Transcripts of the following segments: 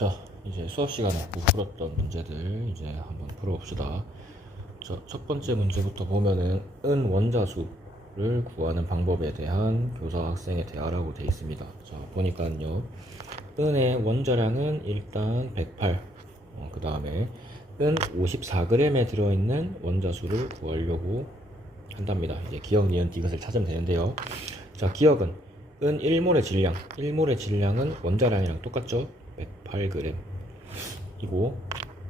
자, 이제 수업 시간에 못 풀었던 문제들 이제 한번 풀어봅시다. 첫 번째 문제부터 보면은 은 원자수를 구하는 방법에 대한 교사 학생의 대화라고 되어 있습니다. 자, 보니까요, 은의 원자량은 일단 108, 그 다음에 은 54g에 들어있는 원자수를 구하려고 한답니다. 이제 기억, 니은, 디귿을 찾으면 되는데요. 자, 기억은 은 1몰의 질량, 1몰의 질량은 원자량이랑 똑같죠? 108g 이고,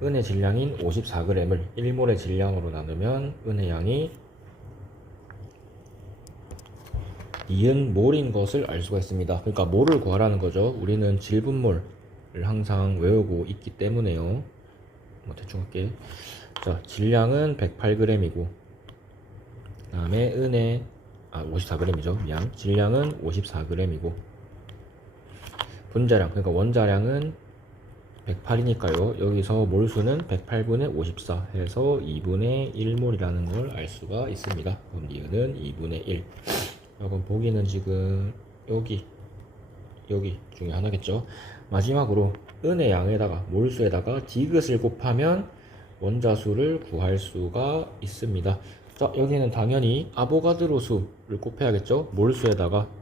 은의 질량인 54g을 1몰의 질량으로 나누면 은의 양이 2몰인 것을 알 수가 있습니다. 그러니까 몰을 구하라는 거죠. 우리는 질분몰을 항상 외우고 있기 때문에요. 대충 할게. 자, 질량은 108g이고, 그 다음에 은의 54g이죠. 미안. 질량은 54g이고, 분자량, 그러니까 원자량은 108이니까요. 여기서 몰수는 108분의 54 해서 2분의 1몰이라는 걸 알 수가 있습니다. 그럼 니은은 2분의 1. 그럼 보기는 지금 여기 중에 하나겠죠. 마지막으로 은의 양에다가 몰수에다가 디귿을 곱하면 원자수를 구할 수가 있습니다. 자, 여기는 당연히 아보가드로 수를 곱해야겠죠. 몰수에다가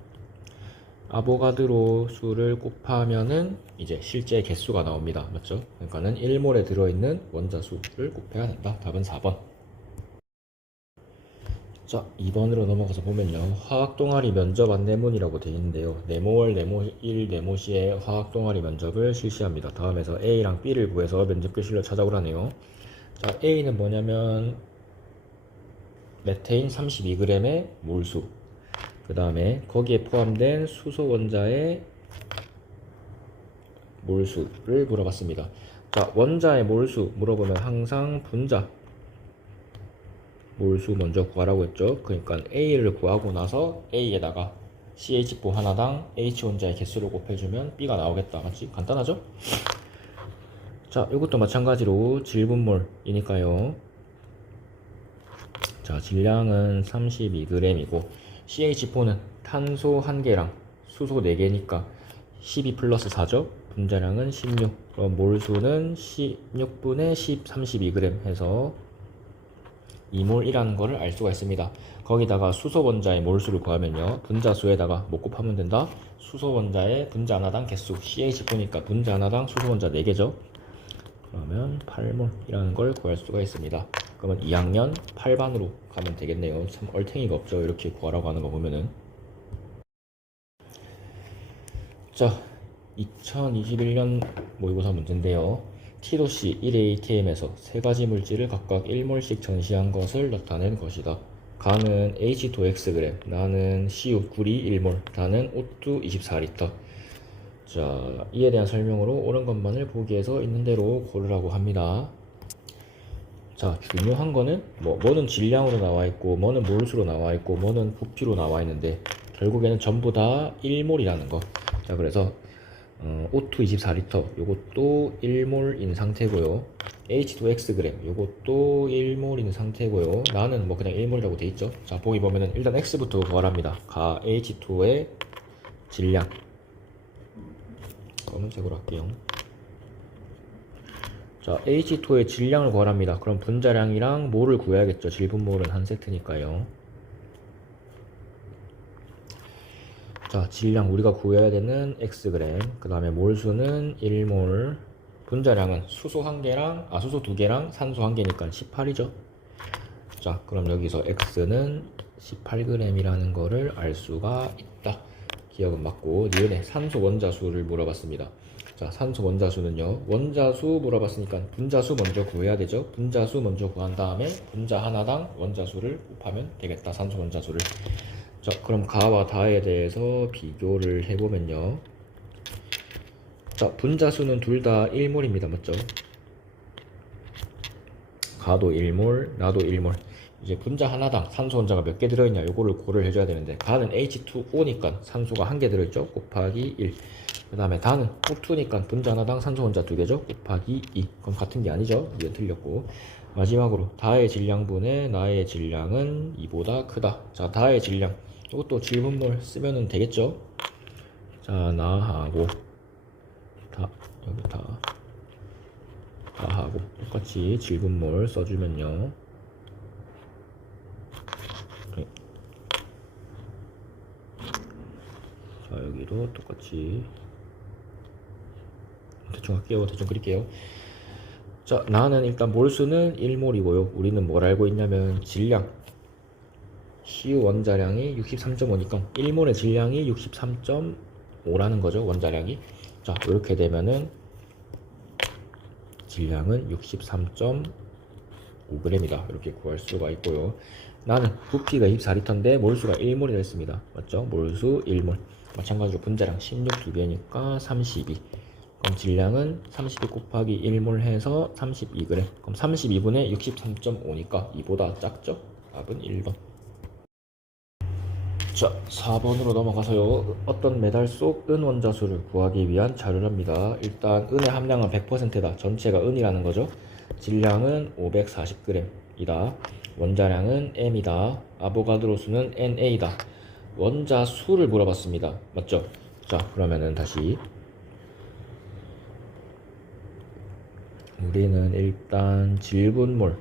아보가드로 수를 곱하면은 이제 실제 개수가 나옵니다. 맞죠? 그러니까는 1몰에 들어있는 원자수를 곱해야 된다. 답은 4번. 자, 2번으로 넘어가서 보면요, 화학동아리 면접 안내문이라고 되어 있는데요, 네모월, 네모1, 네모시의 화학동아리 면접을 실시합니다. 다음에서 A랑 B를 구해서 면접 교실로 찾아오라네요. 자, A는 뭐냐면 메테인 32g의 몰수, 그 다음에 거기에 포함된 수소 원자의 몰수를 물어봤습니다. 자, 원자의 몰수 물어보면 항상 분자 몰수 먼저 구하라고 했죠. 그러니까 A를 구하고 나서 A에다가 CH4 하나당 H 원자의 개수를 곱해주면 B가 나오겠다. 맞지? 간단하죠? 자, 이것도 마찬가지로 질분몰이니까요. 자, 질량은 32g이고 CH4는 탄소 1개랑 수소 4개니까 12 플러스 4죠? 분자량은 16. 그럼 몰수는 16분의 10, 32g 해서 2몰이라는 것을 알 수가 있습니다. 거기다가 수소 원자의 몰수를 구하면요, 분자수에다가 뭐 곱하면 된다? 수소 원자의 분자 하나당 개수, CH4니까 분자 하나당 수소 원자 4개죠. 그러면 8몰이라는 걸 구할 수가 있습니다. 그러면 2학년 8반으로 가면 되겠네요. 참 얼탱이가 없죠. 이렇게 구하라고 하는 거 보면은. 자, 2021년 모의고사 문제인데요. T도시 1ATM에서 세 가지 물질을 각각 1몰씩 전시한 것을 나타낸 것이다. 가는 H2Xg, 나는 CU 구리 1몰, 나는 O2 24L. 자, 이에 대한 설명으로 옳은 것만을 보기에서 있는 대로 고르라고 합니다. 자, 중요한 거는 뭐는 질량으로 나와 있고, 뭐는 몰수로 나와 있고, 뭐는 부피로 나와 있는데 결국에는 전부 다 1몰이라는 거. 자, 그래서 O2 24L 요것도 1몰인 상태고요. H2Xg 요것도 1몰인 상태고요. 나는 뭐 그냥 1몰이라고 돼 있죠. 자, 보기 보면은 일단 X부터 구하랍니다. 가 H2의 질량 검은색으로 할게요. 자, H2의 질량을 구하랍니다. 그럼 분자량이랑 몰을 구해야겠죠. 질분몰은 한 세트니까요. 자, 질량 우리가 구해야 되는 Xg, 그 다음에 몰수는 1몰, 분자량은 수소 1개랑 수소 2개랑 산소 1개니까 18이죠. 자, 그럼 여기서 X는 18g이라는 거를 알 수가 있다. 기억은 맞고, 니은의 산소 원자수를 물어봤습니다. 자, 산소 원자수는요, 원자수 물어봤으니까 분자수 먼저 구해야 되죠. 분자수 먼저 구한 다음에 분자 하나당 원자수를 곱하면 되겠다. 산소 원자수를. 자, 그럼 가와 다에 대해서 비교를 해보면요, 자, 분자수는 둘 다 1몰입니다. 맞죠? 가도 1몰, 나도 1몰. 이제 분자 하나당 산소 원자가 몇 개 들어있냐, 요거를 고려를 해줘야 되는데, 가는 H2O니까 산소가 1개 들어있죠? 곱하기 1. 그 다음에 다는 O2니까 분자 하나당 산소 원자 2개죠? 곱하기 2. 그럼 같은 게 아니죠? 이게 틀렸고. 마지막으로 다의 질량분의 나의 질량은 2보다 크다. 자, 다의 질량, 이것도 질분몰 쓰면은 되겠죠? 자, 나하고 다, 여기 다 하고 똑같이 질분몰 써주면요. 자, 여기도 똑같이 대충 할게요. 대충 그릴게요. 자, 나는 일단 몰수는 1몰이고요. 우리는 뭘 알고 있냐면 질량 CU 원자량이 63.5니까 1몰의 질량이 63.5라는 거죠. 원자량이. 자, 이렇게 되면은 질량은 63.5g이다. 이렇게 구할 수가 있고요. 나는 부피가 24리터인데 몰수가 1몰이 됐습니다. 맞죠? 몰수 1몰. 마찬가지로 분자량 16 두 개니까 32. 그럼 질량은 32 곱하기 1몰 해서 32g. 그럼 32분의 63.5니까 이보다 작죠? 답은 1번. 자, 4번으로 넘어가서요. 어떤 메달 속 은 원자수를 구하기 위한 자료랍니다. 일단 은의 함량은 100%다. 전체가 은이라는 거죠. 질량은 540g이다. 원자량은 m이다. 아보가드로 수는 NA다. 원자수를 물어봤습니다. 맞죠? 자, 그러면은 다시 우리는 일단 질분몰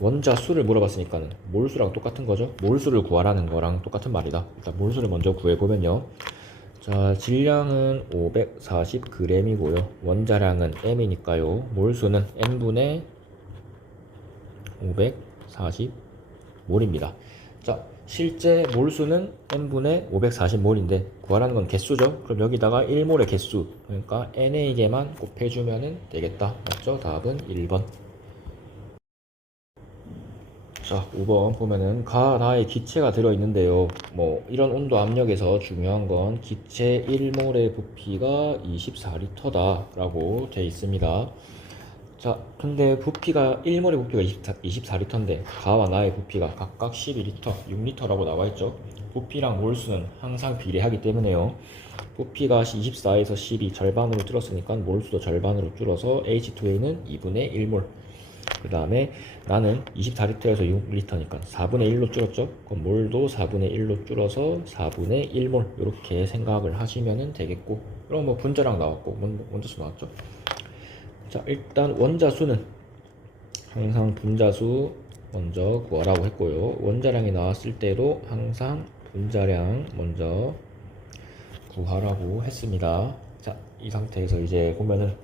원자수를 물어봤으니까는 몰수랑 똑같은 거죠. 몰수를 구하라는 거랑 똑같은 말이다. 일단 몰수를 먼저 구해보면요. 자, 질량은 540g이고요. 원자량은 m이니까요. 몰수는 n분의 540몰입니다. 자, 실제 몰수는 n분의 540몰인데 구하라는 건 개수죠. 그럼 여기다가 1몰의 개수, 그러니까 NA개만 곱해주면 되겠다. 맞죠? 답은 1번. 자, 5번 보면은 나의 기체가 들어있는데요. 뭐 이런 온도 압력에서 중요한 건 기체 1몰의 부피가 24리터다 라고 되어 있습니다. 자, 근데 부피가 1몰의 부피가 24리터인데 가와 나의 부피가 각각 12리터, 6리터라고 나와있죠. 부피랑 몰수는 항상 비례하기 때문에요. 부피가 24에서 12 절반으로 줄었으니까 몰수도 절반으로 줄어서 H2A는 2분의 1몰. 그 다음에 나는 24리터에서 6리터니까 4분의 1로 줄었죠. 그럼 몰도 4분의 1로 줄어서 4분의 1몰 이렇게 생각을 하시면 되겠고, 그럼 뭐 분자량 나왔고 원자수 나왔죠. 자, 일단 원자수는 항상 분자수 먼저 구하라고 했고요. 원자량이 나왔을 때도 항상 분자량 먼저 구하라고 했습니다. 자, 이 상태에서 이제 보면은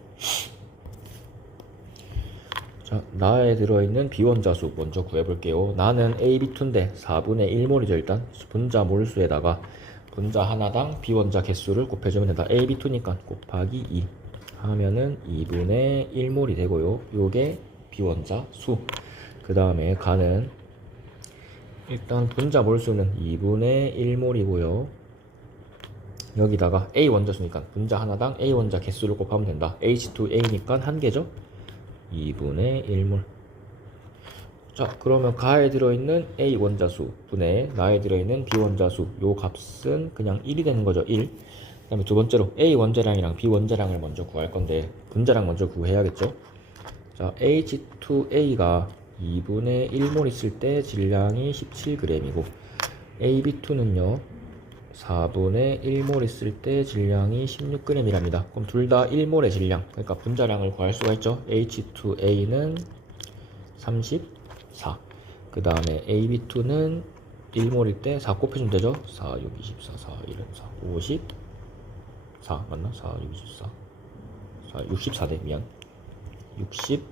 자, 나에 들어있는 비원자수 먼저 구해볼게요. 나는 AB2인데 4분의 1몰이죠. 일단 분자 몰수에다가 분자 하나당 비원자 개수를 곱해주면 된다. AB2니까 곱하기 2 하면은 2분의 1몰이 되고요. 요게 비원자 수. 그 다음에 가는 일단 분자 몰수는 2분의 1몰이고요. 여기다가 A 원자수니까 분자 하나당 A 원자 개수를 곱하면 된다. H2A니까 한 개죠. 2분의 1몰. 자, 그러면 가에 들어있는 A 원자수 분의 나에 들어있는 B 원자수 요 값은 그냥 1이 되는 거죠. 1. 그 다음에 두 번째로 A 원자량이랑 B 원자량을 먼저 구할 건데 분자량 먼저 구해야겠죠. 자, H2A가 2분의 1몰 있을 때 질량이 17g이고 AB2는요 4분의 1몰 있을 때 질량이 16g이랍니다. 그럼 둘 다 1몰의 질량, 그러니까 분자량을 구할 수가 있죠. H2A는 34. 그 다음에 AB2는 1몰일 때 4 곱해주면 되죠. 4, 6, 24, 4, 1, 4, 54 맞나? 4, 6, 24 64대 미안 64.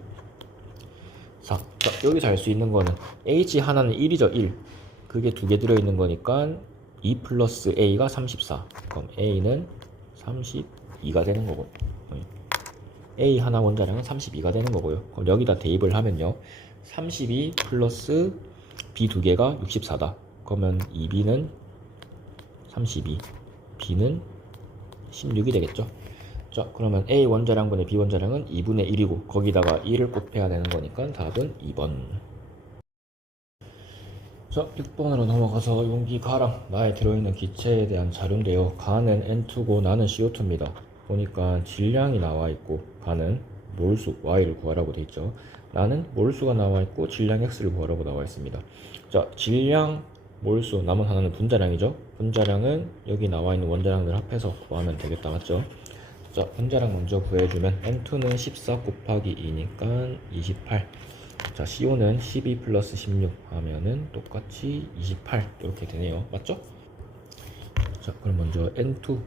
자, 여기서 알 수 있는 거는 H 하나는 1이죠. 1. 그게 두 개 들어있는 거니까 2 플러스 A가 34. 그럼 A는 32가 되는 거고, A 하나 원자량은 32가 되는 거고요. 그럼 여기다 대입을 하면요 32 플러스 B 두 개가 64다. 그러면 2B는 32, B는 16이 되겠죠. 자, 그러면 A 원자량분의 B 원자량은 2분의 1이고 거기다가 2를 곱해야 되는 거니까 답은 2번. 자, 6번으로 넘어가서 용기 가랑 나에 들어있는 기체에 대한 자료인데요. 가는 N2고 나는 CO2입니다. 보니까 질량이 나와있고 가는 몰수 Y를 구하라고 되어 있죠. 나는 몰수가 나와있고 질량 X를 구하라고 나와있습니다. 자, 질량, 몰수, 남은 하나는 분자량이죠. 분자량은 여기 나와있는 원자량들 합해서 구하면 되겠다. 맞죠? 자, 분자량 먼저 구해주면 M2는 14 곱하기 2니까 28. 자, CO는 12 플러스 16 하면은 똑같이 28 이렇게 되네요. 맞죠? 자, 그럼 먼저 N2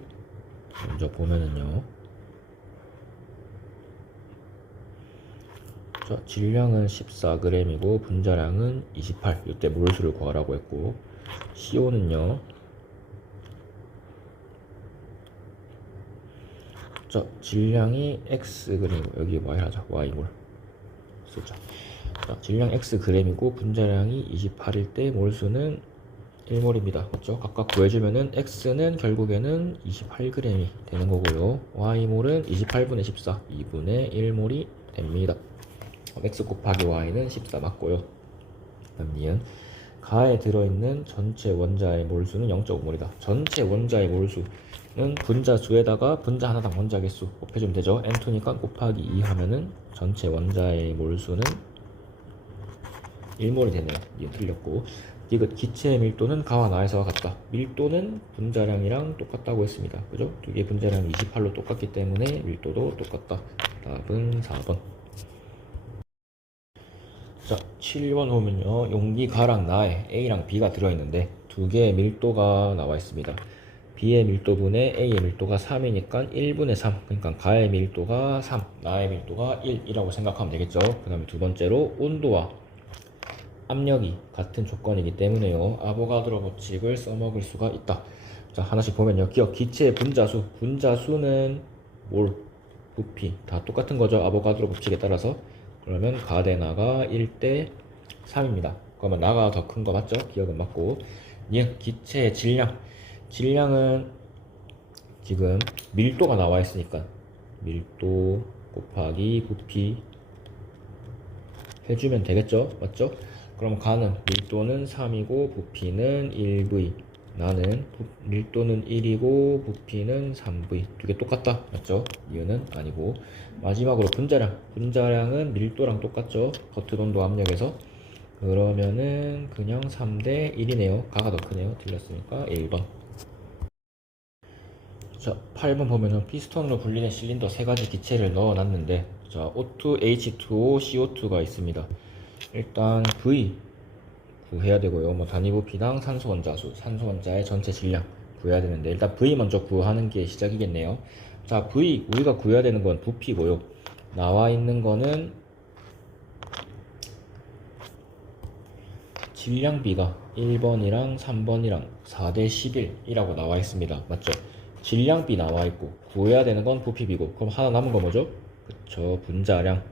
먼저 보면은요. 자, 질량은 14g이고 분자량은 28. 이때 몰수를 구하라고 했고, CO는요. 자, 질량이 Xg이고 여기 Y 하자. Y몰 쓰자. 자, 질량 Xg이고 분자량이 28일 때 몰수는 1몰입니다. 맞죠? 각각 구해주면은 X는 결국에는 28g이 되는 거고요. Y몰은 28분의 14, 2분의 1몰이 됩니다. X 곱하기 Y는 14 맞고요. 다음 니은 가에 들어있는 전체 원자의 몰수는 0.5몰이다. 전체 원자의 몰수는 분자수에다가 분자 하나당 원자 개수 곱해주면 되죠. N2니까 곱하기 2 하면은 전체 원자의 몰수는 1몰이 되네요. 이게 틀렸고, 이거 기체의 밀도는 가와 나에서와 같다. 밀도는 분자량이랑 똑같다고 했습니다. 그죠? 두 개 분자량이 28로 똑같기 때문에 밀도도 똑같다. 답은 4번. 자, 7번 보면요. 용기 가랑 나에 A랑 B가 들어있는데 두 개의 밀도가 나와 있습니다. B의 밀도분의 A의 밀도가 3이니까 1분의 3. 그러니까 가의 밀도가 3, 나의 밀도가 1이라고 생각하면 되겠죠. 그 다음에 두 번째로 온도와 압력이 같은 조건이기 때문에요. 아보가드로 법칙을 써먹을 수가 있다. 자, 하나씩 보면요. 기억, 기체의 분자수는 몰, 부피 다 똑같은 거죠. 아보가드로 법칙에 따라서. 그러면 가 대 나가 1대 3입니다. 그러면 나가 더 큰 거 맞죠? 기억은 맞고. 기체의 질량은 지금 밀도가 나와 있으니까 밀도 곱하기 부피 해주면 되겠죠? 맞죠? 그럼 가는 밀도는 3이고 부피는 1V, 나는 밀도는 1이고 부피는 3V. 두 개 똑같다. 맞죠? 이유는 아니고. 마지막으로 분자량은 밀도랑 똑같죠? 겉은 온도 압력에서. 그러면은 그냥 3대 1이네요. 가가 더 크네요. 틀렸으니까 1번. 자, 8번 보면은 피스톤으로 불리는 실린더 세 가지 기체를 넣어놨는데, 자, O2, H2O, CO2가 있습니다. 일단 V 구해야 되고요. 뭐 단위 부피당 산소 원자수, 산소 원자의 전체 질량 구해야 되는데, 일단 V 먼저 구하는 게 시작이겠네요. 자, V 우리가 구해야 되는 건 부피고요. 나와 있는 거는 질량비가 1번이랑 3번이랑 4대 11이라고 나와 있습니다. 맞죠? 질량비 나와 있고 구해야 되는 건 부피비고, 그럼 하나 남은 거 뭐죠? 그쵸, 분자량.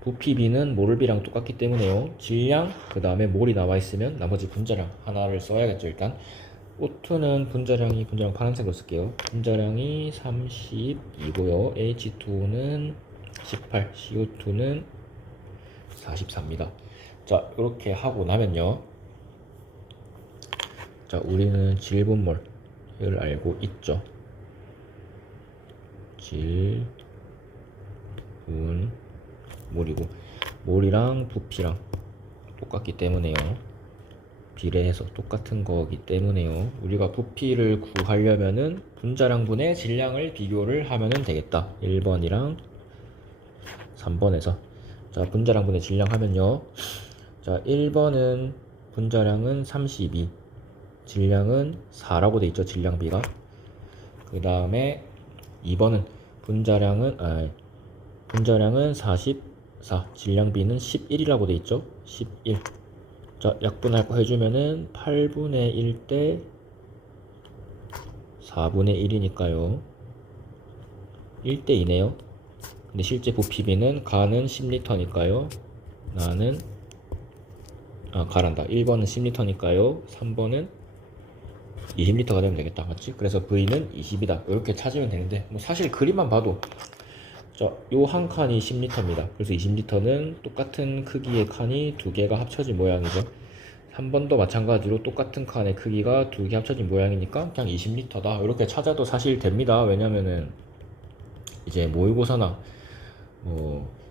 부피비는 몰비랑 똑같기 때문에요. 질량, 그 다음에 몰이 나와 있으면 나머지 분자량 하나를 써야겠죠. 일단 O2는 분자량 파란색으로 쓸게요. 분자량이 32고요. H2는 18, CO2는 44입니다. 자, 이렇게 하고 나면요. 자, 우리는 질분몰을 알고 있죠. 질분몰이고, 몰이랑 부피랑 똑같기 때문에요. 비례해서 똑같은 거기 때문에요. 우리가 부피를 구하려면은 분자량분의 질량을 비교를 하면은 되겠다. 1번이랑 3번에서. 자, 분자량분의 질량 하면요. 자, 1번은 분자량은 32, 질량은 4라고 돼 있죠. 질량비가. 그 다음에 2번은 분자량은 44, 질량비는 11이라고 돼 있죠. 11. 자, 약분할 거 해주면은 8분의 1 대 4분의 1이니까요. 1대 2네요. 근데 실제 부피비는 가는 10리터니까요. 나는 가란다. 1번은 10리터니까요. 3번은 20리터가 되면 되겠다. 맞지? 그래서 V는 20이다. 이렇게 찾으면 되는데, 뭐 사실 그림만 봐도, 자, 요 한 칸이 10리터입니다. 그래서 20리터는 똑같은 크기의 칸이 두 개가 합쳐진 모양이죠. 3번도 마찬가지로 똑같은 칸의 크기가 두 개 합쳐진 모양이니까 그냥 20리터다. 이렇게 찾아도 사실 됩니다. 왜냐면은 이제 모의고사나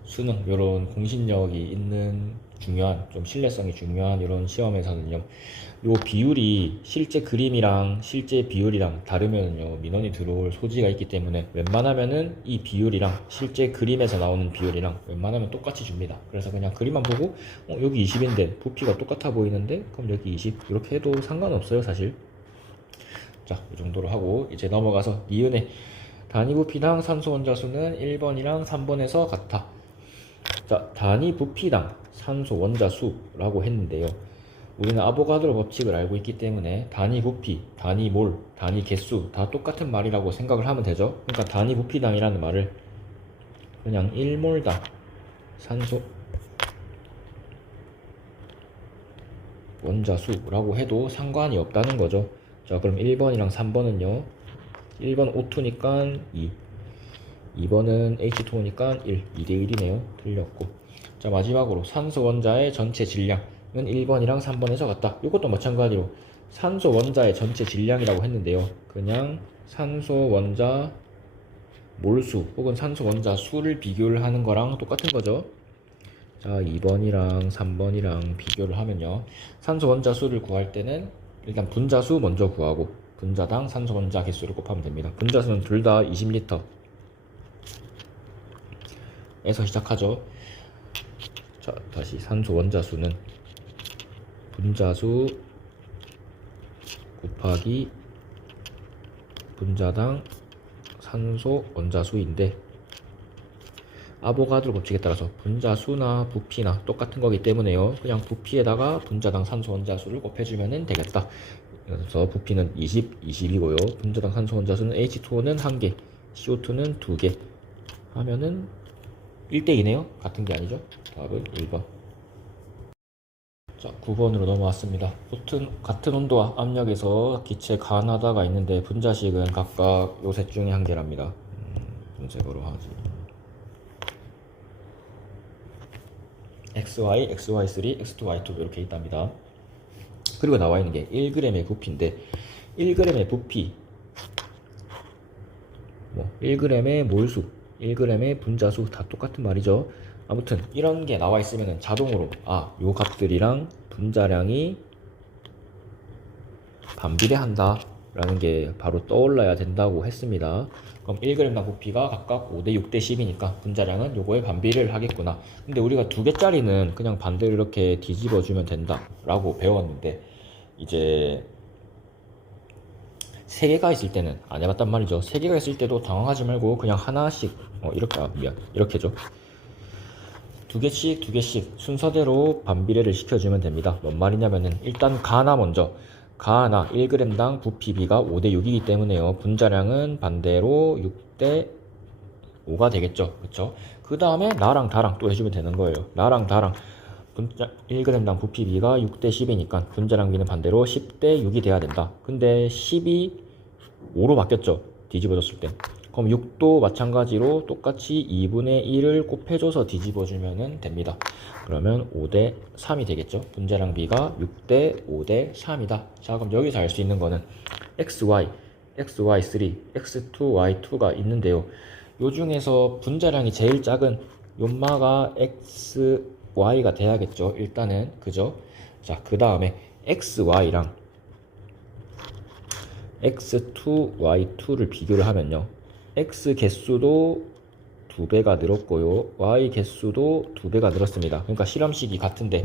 수능 이런 공신력이 있는 중요한, 좀 신뢰성이 중요한 이런 시험에서는요, 요 비율이 실제 그림이랑 실제 비율이랑 다르면요 민원이 들어올 소지가 있기 때문에 웬만하면은 이 비율이랑 실제 그림에서 나오는 비율이랑 웬만하면 똑같이 줍니다. 그래서 그냥 그림만 보고 여기 20인데 부피가 똑같아 보이는데 그럼 여기 20 이렇게 해도 상관없어요 사실. 자, 이 정도로 하고 이제 넘어가서 니은의 단위 부피당 산소 원자수는 1번이랑 3번에서 같아. 자, 단위 부피당 산소 원자수라고 했는데요. 우리는 아보가드로 법칙을 알고 있기 때문에 단위 부피, 단위 몰, 단위 개수 다 똑같은 말이라고 생각을 하면 되죠. 그러니까 단위 부피당이라는 말을 그냥 1몰당 산소 원자수라고 해도 상관이 없다는 거죠. 자, 그럼 1번이랑 3번은요. 1번 O2니까 2, 2번은 H2O니까 1, 2대1이네요. 틀렸고. 자, 마지막으로 산소 원자의 전체 질량은 1번이랑 3번에서 같다. 이것도 마찬가지로 산소 원자의 전체 질량이라고 했는데요. 그냥 산소 원자 몰수 혹은 산소 원자 수를 비교를 하는 거랑 똑같은 거죠. 자, 2번이랑 3번이랑 비교를 하면요. 산소 원자 수를 구할 때는 일단 분자수 먼저 구하고 분자당 산소 원자 개수를 곱하면 됩니다. 분자수는 둘 다 20L 에서 시작하죠. 자, 다시 산소 원자수는 분자수 곱하기 분자당 산소 원자수인데 아보가드로 법칙에 따라서 분자수나 부피나 똑같은 거기 때문에요. 그냥 부피에다가 분자당 산소 원자수를 곱해주면 되겠다. 그래서 부피는 20, 20이고요. 분자당 산소 원자수는 H2O는 1개, CO2는 2개 하면은 1대2네요. 같은 게 아니죠. 답은 1번. 자, 9번으로 넘어왔습니다. 같은 온도와 압력에서 기체 가나다가 있는데 분자식은 각각 요 셋 중에 한 개랍니다. 분색으로 하지. XY, XY3, X2Y2 이렇게 있답니다. 그리고 나와 있는 게 1g의 부피인데 1g의 부피 1g의 몰수 1g의 분자수 다 똑같은 말이죠. 아무튼 이런 게 나와 있으면 자동으로 요 값들이랑 분자량이 반비례한다 라는 게 바로 떠올라야 된다고 했습니다. 그럼 1g당 부피가 각각 5대 6대 10이니까 분자량은 요거에 반비례를 하겠구나. 근데 우리가 2개짜리는 그냥 반대로 이렇게 뒤집어 주면 된다 라고 배웠는데 이제 3개가 있을 때는 안 해봤단 말이죠. 3개가 있을 때도 당황하지 말고 그냥 하나씩 이렇게죠. 2개씩 순서대로 반비례를 시켜주면 됩니다. 뭔 말이냐면은 일단 가나 먼저 가나 1g당 부피비가 5대 6이기 때문에요. 분자량은 반대로 6대 5가 되겠죠. 그쵸? 그 다음에 나랑 다랑 또 해주면 되는 거예요. 나랑 다랑 1g당 부피비가 6대 10이니까 분자량비는 반대로 10대 6이 돼야 된다. 근데 10이 5로 바뀌었죠. 뒤집어졌을 때. 그럼 6도 마찬가지로 똑같이 2분의 1을 곱해줘서 뒤집어주면 됩니다. 그러면 5대 3이 되겠죠. 분자량비가 6대 5대 3이다. 자, 그럼 여기서 알 수 있는 거는 XY, XY3, X2Y2가 있는데요. 요 중에서 분자량이 제일 작은 요마가 XY가 돼야겠죠. 일단은 그죠? 자, 그 다음에 XY랑 X2Y2를 비교를 하면요. X 개수도 2배가 늘었고요. Y 개수도 2배가 늘었습니다. 그러니까 실험식이 같은데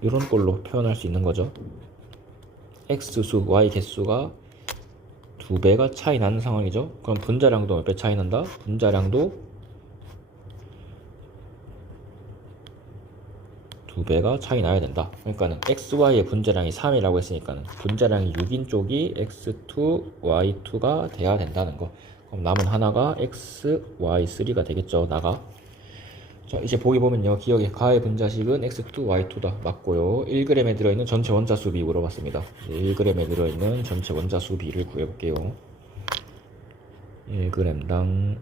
이런 걸로 표현할 수 있는 거죠. X수, Y 개수가 2배가 차이 나는 상황이죠. 그럼 분자량도 몇 배 차이 난다? 분자량도 2배가 차이 나야 된다. 그러니까는 XY의 분자량이 3이라고 했으니까는 분자량이 6인 쪽이 X2, Y2가 돼야 된다는 거. 그럼 남은 하나가 XY3가 되겠죠. 나가. 자, 이제 보기 보면요. 기억에 가의 분자식은 X2, Y2다. 맞고요. 1g에 들어있는 전체 원자수 비 물어봤습니다. 1g에 들어있는 전체 원자수 비를 구해볼게요. 1g당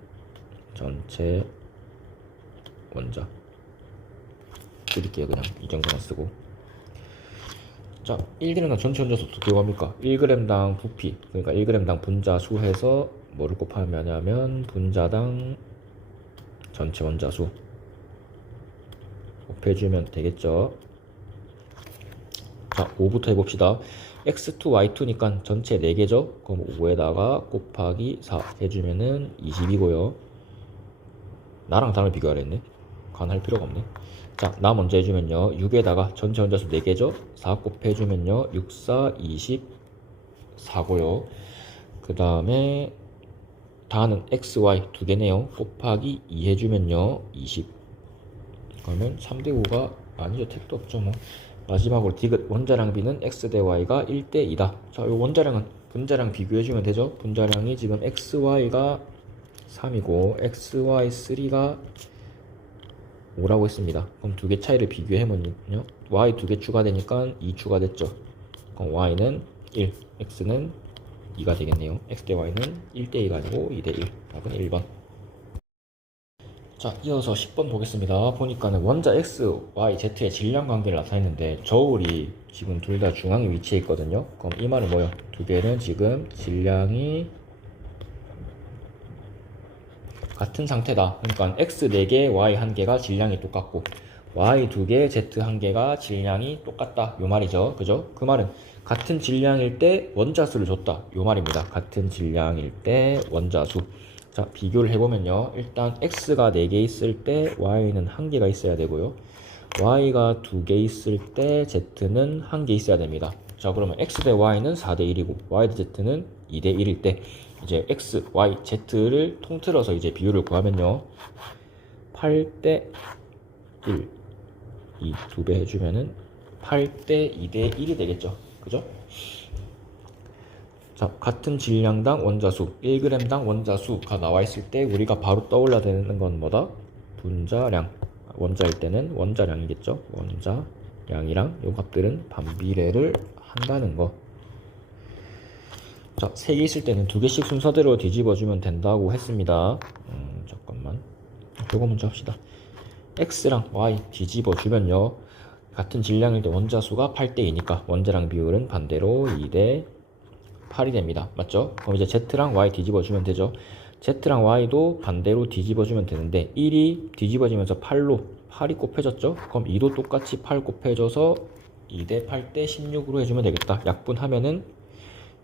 전체 원자. 드릴게요. 그냥 이 정도만 쓰고. 자, 1g당 전체 원자수 어떻게 구합니까? 1g당 부피, 그러니까 1g당 분자수 해서 뭐를 곱하면 분자당 전체 원자수 곱해주면 되겠죠. 자, 5부터 해봅시다. x2, y2니까 전체 4개죠? 그럼 5에다가 곱하기 4 해주면은 20이고요. 나랑 단을 비교하려 했네. 간할 필요가 없네. 자, 나 먼저 해주면요. 6에다가 전체 원자수 4개죠? 4 곱해주면요. 6, 4, 24고요. 그 다음에 다는 x, y 2개네요. 곱하기 2 해주면요. 20. 그러면 3대 5가 아니죠. 택도 없죠. 뭐. 마지막으로 디귿 원자량 비는 x 대 y가 1대 2다. 자, 이 원자량은 분자량 비교해주면 되죠. 분자량이 지금 xy가 3이고 xy3가 5라고 했습니다. 그럼 두 개 차이를 비교해보면요. y 2개 추가되니까 2 추가됐죠. 그럼 y는 1, x는 2가 되겠네요. x 대 y는 1대 2가 아니고 2대 1. 답은 1번. 자, 이어서 10번 보겠습니다. 보니까는 원자 x, y, z의 질량 관계를 나타냈는데 저울이 지금 둘 다 중앙에 위치해 있거든요. 그럼 이 말은 뭐예요? 두 개는 지금 질량이 같은 상태다. 그러니까 x 4개, y 1개가 질량이 똑같고 y 2개, z 1개가 질량이 똑같다. 요 말이죠. 그죠? 그 말은 같은 질량일 때 원자수를 줬다. 요 말입니다. 같은 질량일 때 원자수. 자, 비교를 해보면요. 일단 x가 4개 있을 때 y는 1개가 있어야 되고요. y가 2개 있을 때 z는 1개 있어야 됩니다. 자, 그러면 x 대 y는 4대 1이고 y 대 z는 2대 1일 때 이제 x, y, z를 통틀어서 이제 비율을 구하면요. 8대 1, 2, 2배 해주면은 8대 2대 1이 되겠죠. 그죠? 자, 같은 질량당 원자수 1g당 원자수가 나와 있을 때 우리가 바로 떠올려야 되는 건 뭐다? 분자량. 원자일 때는 원자량이겠죠. 원자량이랑 요 값들은 반비례를 한다는 거. 자, 3개 있을 때는 2개씩 순서대로 뒤집어주면 된다고 했습니다. 잠깐만. 요거 먼저 합시다. x랑 y 뒤집어주면요. 같은 질량일 때 원자수가 8대 2니까 원자량 비율은 반대로 2대 8이 됩니다. 맞죠? 그럼 이제 z랑 y 뒤집어주면 되죠. z랑 y도 반대로 뒤집어주면 되는데 1이 뒤집어지면서 8이 곱해졌죠? 그럼 2도 똑같이 8 곱해져서 2대 8대 16으로 해주면 되겠다. 약분하면은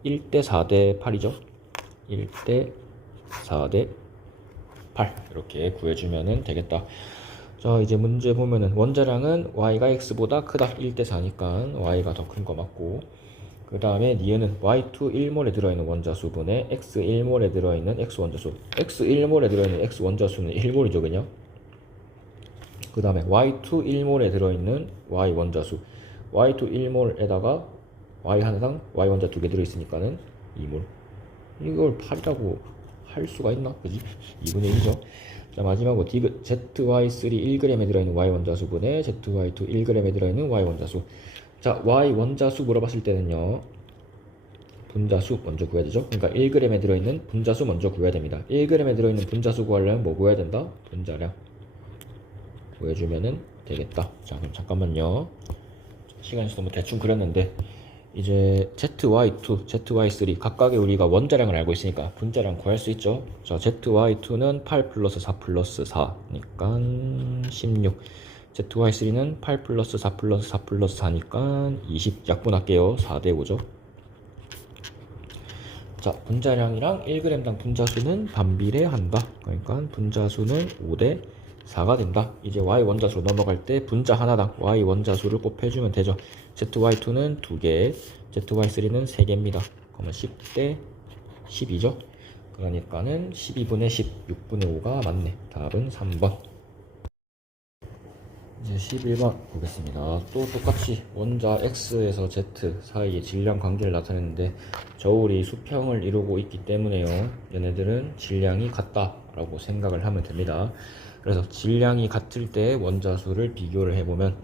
1대 4대 8이죠. 1대 4대 8 이렇게 구해주면 되겠다. 자, 이제 문제 보면은 원자량은 y가 x보다 크다. 1대 4니까 y가 더 큰 거 맞고, 그 다음에 니은은 y2 1몰에 들어있는 원자수분의 x 1몰에 들어있는 x 원자수. x 1몰에 들어있는 x 원자수는 1몰이죠, 그냥. 그 다음에 y2 1몰에 들어있는 y 원자수. y2 1몰에다가 y 하나당 y 원자 2개 들어있으니까는 2몰. 이걸 8이라고 할 수가 있나? 그지? 2분의 1이죠. 자, 마지막으로 디귿 ZY3 1g에 들어있는 Y 원자수분의 ZY2 1g에 들어있는 Y 원자수. 자, Y 원자수 물어봤을 때는요, 분자수 먼저 구해야 되죠. 그러니까 1g에 들어있는 분자수 먼저 구해야 됩니다. 1g에 들어있는 분자수 구하려면 뭐 구해야 된다? 분자량 구해주면은 되겠다. 자, 그럼 잠깐만요. 시간이 너무 대충 그렸는데, 이제 ZY2, ZY3 각각의 우리가 원자량을 알고 있으니까 분자량 구할 수 있죠. 자, ZY2는 8 플러스 4 플러스 4니까 16. ZY3는 8 플러스 4 플러스 4 플러스 4니까 20. 약분할게요. 4대 5죠. 자, 분자량이랑 1g당 분자수는 반비례한다. 그러니까 분자수는 5대 4가 된다. 이제 y 원자수로 넘어갈 때 분자 하나당 y 원자수를 곱해주면 되죠. ZY2는 2개, ZY3는 3개입니다. 그러면 10대 12죠. 그러니까는 12분의 10, 6분의 5가 맞네. 답은 3번. 이제 11번 보겠습니다. 또 똑같이 원자 X에서 Z 사이의 질량 관계를 나타내는데 저울이 수평을 이루고 있기 때문에요. 얘네들은 질량이 같다라고 생각을 하면 됩니다. 그래서 질량이 같을 때 원자수를 비교를 해보면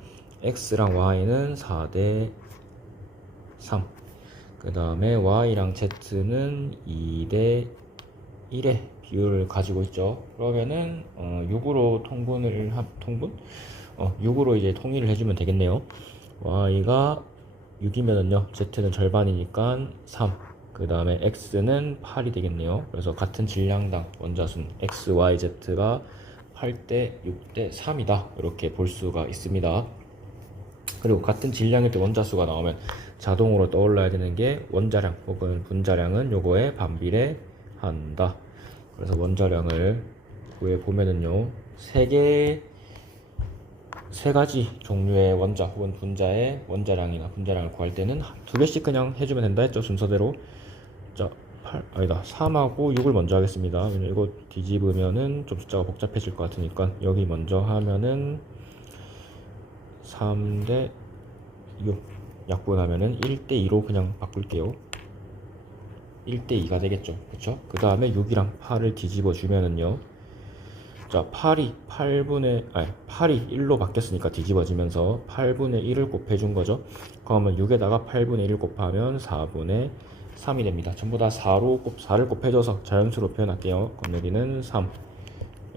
X랑 Y는 4대 3, 그 다음에 Y랑 Z는 2대 1의 비율을 가지고 있죠. 그러면은 6으로 통분? 6으로 이제 통일을 해주면 되겠네요. Y가 6이면은요, Z는 절반이니까 3. 그 다음에 X는 8이 되겠네요. 그래서 같은 질량당 원자수는 X, Y, Z가 8대 6대 3이다 이렇게 볼 수가 있습니다. 그리고 같은 질량일 때 원자수가 나오면 자동으로 떠올라야 되는 게 원자량 혹은 분자량은 요거에 반비례한다. 그래서 원자량을 구해 보면은요, 세 가지 종류의 원자 혹은 분자의 원자량이나 분자량을 구할 때는 두 개씩 그냥 해주면 된다 했죠, 순서대로. 자, 3하고 6을 먼저 하겠습니다. 왜냐면 이거 뒤집으면은 좀 숫자가 복잡해질 것 같으니까 여기 먼저 하면은 3대 6 약분하면은 1대 2로 그냥 바꿀게요. 1대 2가 되겠죠, 그쵸? 그 다음에 6이랑 8을 뒤집어 주면은요, 자, 8이 1로 바뀌었으니까 뒤집어지면서 8분의 1을 곱해준 거죠. 그러면 6에다가 8분의 1을 곱하면 4분의 3이 됩니다. 전부 다 4를 곱해줘서 자연수로 표현할게요. 그럼 여기는 3,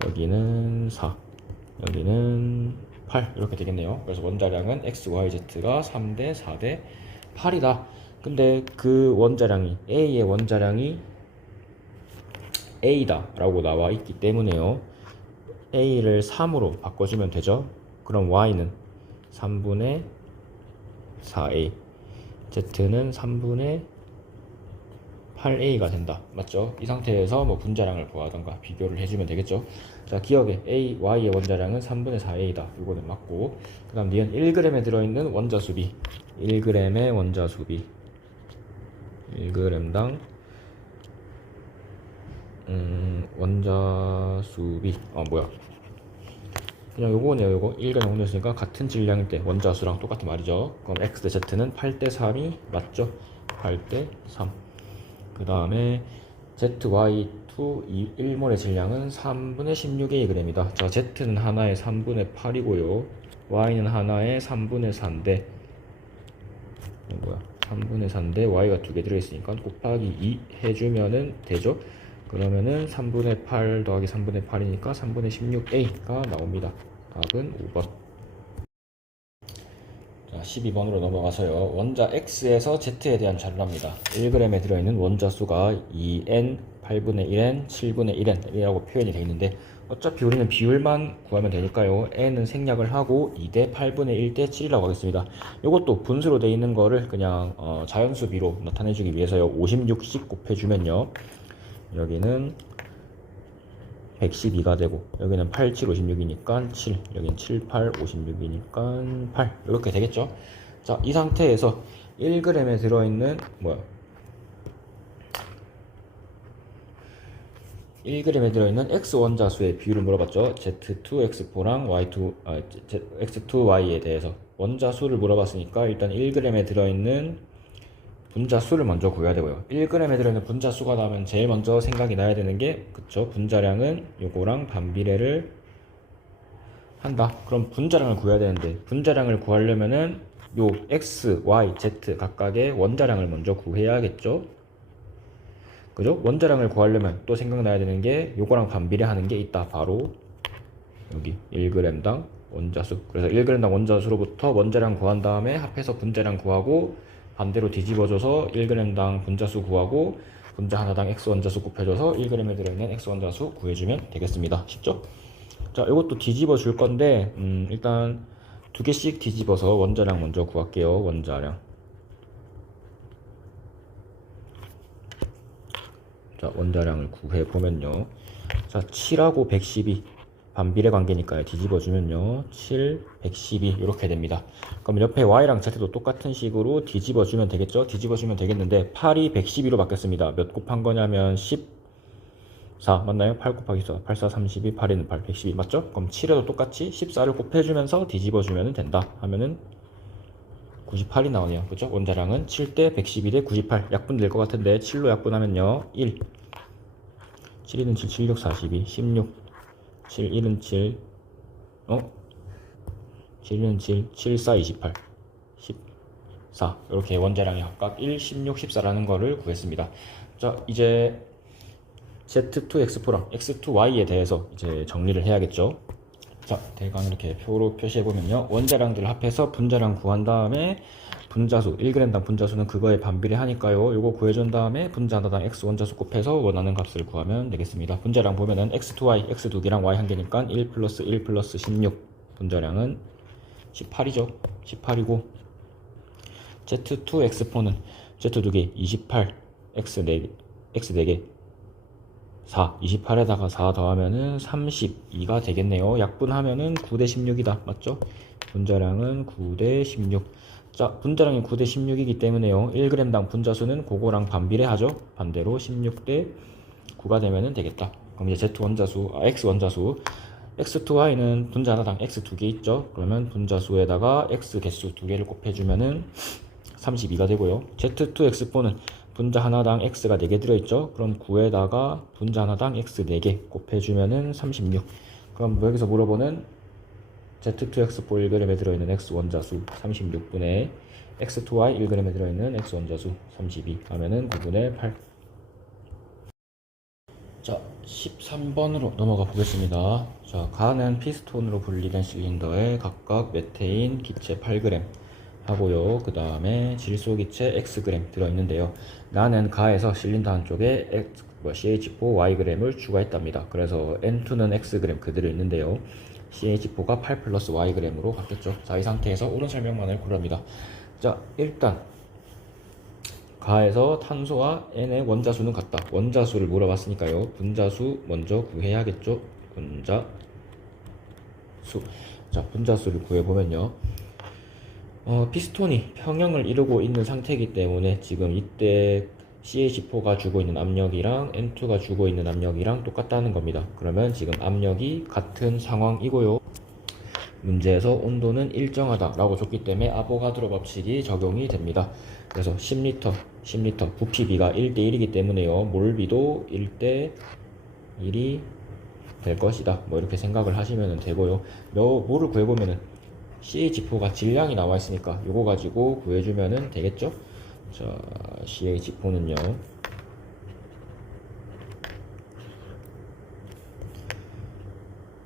여기는 4, 여기는 8 이렇게 되겠네요. 그래서 원자량은 x, y, z가 3대 4대 8이다. 근데 그 원자량이 A의 원자량이 A다 라고 나와 있기 때문에요, A를 3으로 바꿔주면 되죠. 그럼 Y는 3분의 4A, Z는 3분의 8A가 된다. 맞죠? 이 상태에서 뭐 분자량을 구하던가 비교를 해주면 되겠죠. 자, 기억에 Y의 원자량은 3분의 4A다. 이거는 맞고, 그 다음 니은 1g에 들어있는 원자수비, 1g의 원자수비, 1g당 원자수비, 그냥 요거네요. 요거 1가 정도였으니까 같은 질량일 때 원자수랑 똑같은 말이죠. 그럼 x 대 z는 8대 3이 맞죠? 8대 3. 그 다음에 zy2 1몰의 질량은 3분의 16Ag입니다. 자, z는 하나에 3분의 8이고요. y는 하나에 3분의 4인데 3분의 4인데 y가 두 개 들어있으니까 곱하기 2 해주면은 되죠. 그러면은 3분의 8 더하기 3분의 8이니까 3분의 16A가 나옵니다. 답은 5번. 자, 12번으로 넘어가서요, 원자 X에서 Z에 대한 자료랍니다. 1g에 들어있는 원자수가 2N, 8분의 1N, 7분의 1N이라고 표현이 되어 있는데, 어차피 우리는 비율만 구하면 되니까요, N은 생략을 하고 2대 8분의 1대 7이라고 하겠습니다. 이것도 분수로 되어 있는 거를 그냥 자연수비로 나타내주기 위해서요, 56씩 곱해주면요, 여기는 112가 되고, 여기는 8, 7, 56이니까 7, 여기는 7, 8, 56이니까 8 이렇게 되겠죠. 자, 이 상태에서 1g에 들어있는 1g에 들어있는 x 원자수의 비율을 물어봤죠. Z2X4랑 X2Y에 대해서 원자수를 물어봤으니까 일단 1g에 들어있는 분자수를 먼저 구해야 되고요. 1g에 들어있는 분자수가 나오면 제일 먼저 생각이 나야 되는 게, 그쵸, 분자량은 요거랑 반비례를 한다. 그럼 분자량을 구해야 되는데, 분자량을 구하려면은 요 x, y, z 각각의 원자량을 먼저 구해야겠죠. 그죠? 원자량을 구하려면 또 생각나야 되는 게 요거랑 반비례하는 게 있다. 바로 여기 1g당 원자수. 그래서 1g당 원자수로부터 원자량 구한 다음에 합해서 분자량 구하고, 반대로 뒤집어줘서 1g당 분자수 구하고 분자 하나당 x 원자수 곱해줘서 1g에 들어있는 x 원자수 구해주면 되겠습니다. 쉽죠? 자, 이것도 뒤집어 줄 건데 일단 두 개씩 뒤집어서 원자량 먼저 구할게요. 원자량. 자, 원자량을 구해보면요, 자, 7하고 112 반비례 관계니까요, 뒤집어주면요 7, 112 이렇게 됩니다. 그럼 옆에 y랑 z도 똑같은 식으로 뒤집어주면 되겠죠. 뒤집어주면 되겠는데 8이 112로 바뀌었습니다. 몇 곱한 거냐면 14 맞나요? 8 곱하기 4, 8, 4, 32, 8에는 8, 112 맞죠? 그럼 7에도 똑같이 14를 곱해주면서 뒤집어주면 된다 하면은 98이 나오네요. 그죠? 원자량은 7대 112대 98 약분될 것 같은데 7로 약분하면요 1, 7, 2는 7, 7, 6, 42, 16, 7, 1은 7, 7은 7, 7, 4, 28, 14 이렇게 원자량이 각각 1, 16, 14라는 거를 구했습니다. 자, 이제 Z2X4랑 X2Y에 대해서 이제 정리를 해야겠죠. 자, 대강 이렇게 표로 표시해보면요, 원자량들을 합해서 분자량 구한 다음에 분자수 1g당 분자수는 그거에 반비례하니까요. 요거 구해준 다음에 분자 하나당 x 원자수 곱해서 원하는 값을 구하면 되겠습니다. 분자량 보면은 x2y, x 두 개랑 y 한 개니까 1 플러스 1 플러스 16. 분자량은 18이죠. 18이고 z2x4는 z 두 개 28, x 4개 4, 28에다가 4 더하면은 32가 되겠네요. 약분하면은 9대 16이다. 맞죠? 분자량은 9대 16. 자, 분자량이 9대 16이기 때문에요. 1g당 분자수는 그거랑 반비례하죠. 반대로 16대 9가 되면은 되겠다. 그럼 이제 Z 원자수, X 원자수. X2Y는 분자 하나당 X 두 개 있죠. 그러면 분자수에다가 X 개수 두 개를 곱해주면은 32가 되고요. Z2X4는 분자 하나당 x가 4개 들어있죠. 그럼 9에다가 분자 하나당 x 4개 곱해주면은 36. 그럼 여기서 물어보는 Z2X4 1g에 들어있는 x 원자수 36분의 X2Y 1g에 들어있는 x 원자수 32 하면은 9분의 8. 자, 13번으로 넘어가 보겠습니다. 자, 가는 피스톤으로 분리된 실린더에 각각 메테인 기체 8g 하고요. 그 다음에 질소기체 Xg 들어있는데요. 나는 가에서 실린더 한쪽에 CH4Yg을 추가했답니다. 그래서 N2는 Xg 그대로 있는데요. CH4가 8 플러스 Yg으로 바뀌었죠. 자, 이 상태에서 옳은 설명만을 고릅니다. 자, 일단 가에서 탄소와 N의 원자수는 같다. 원자수를 물어봤으니까요. 분자수 먼저 구해야겠죠. 분자수. 자, 분자수를 구해보면요. 피스톤이 평형을 이루고 있는 상태이기 때문에 지금 이때 CH4가 주고 있는 압력이랑 N2가 주고 있는 압력이랑 똑같다는 겁니다. 그러면 지금 압력이 같은 상황이고요. 문제에서 온도는 일정하다 라고 줬기 때문에 아보가드로 법칙이 적용이 됩니다. 그래서 10리터 부피비가 1대1이기 때문에요. 몰비도 1대1이 될 것이다. 뭐 이렇게 생각을 하시면 되고요. 뭐를 구해보면은 CH4가 질량이 나와 있으니까 요거 가지고 구해주면 되겠죠. 자, CH4는요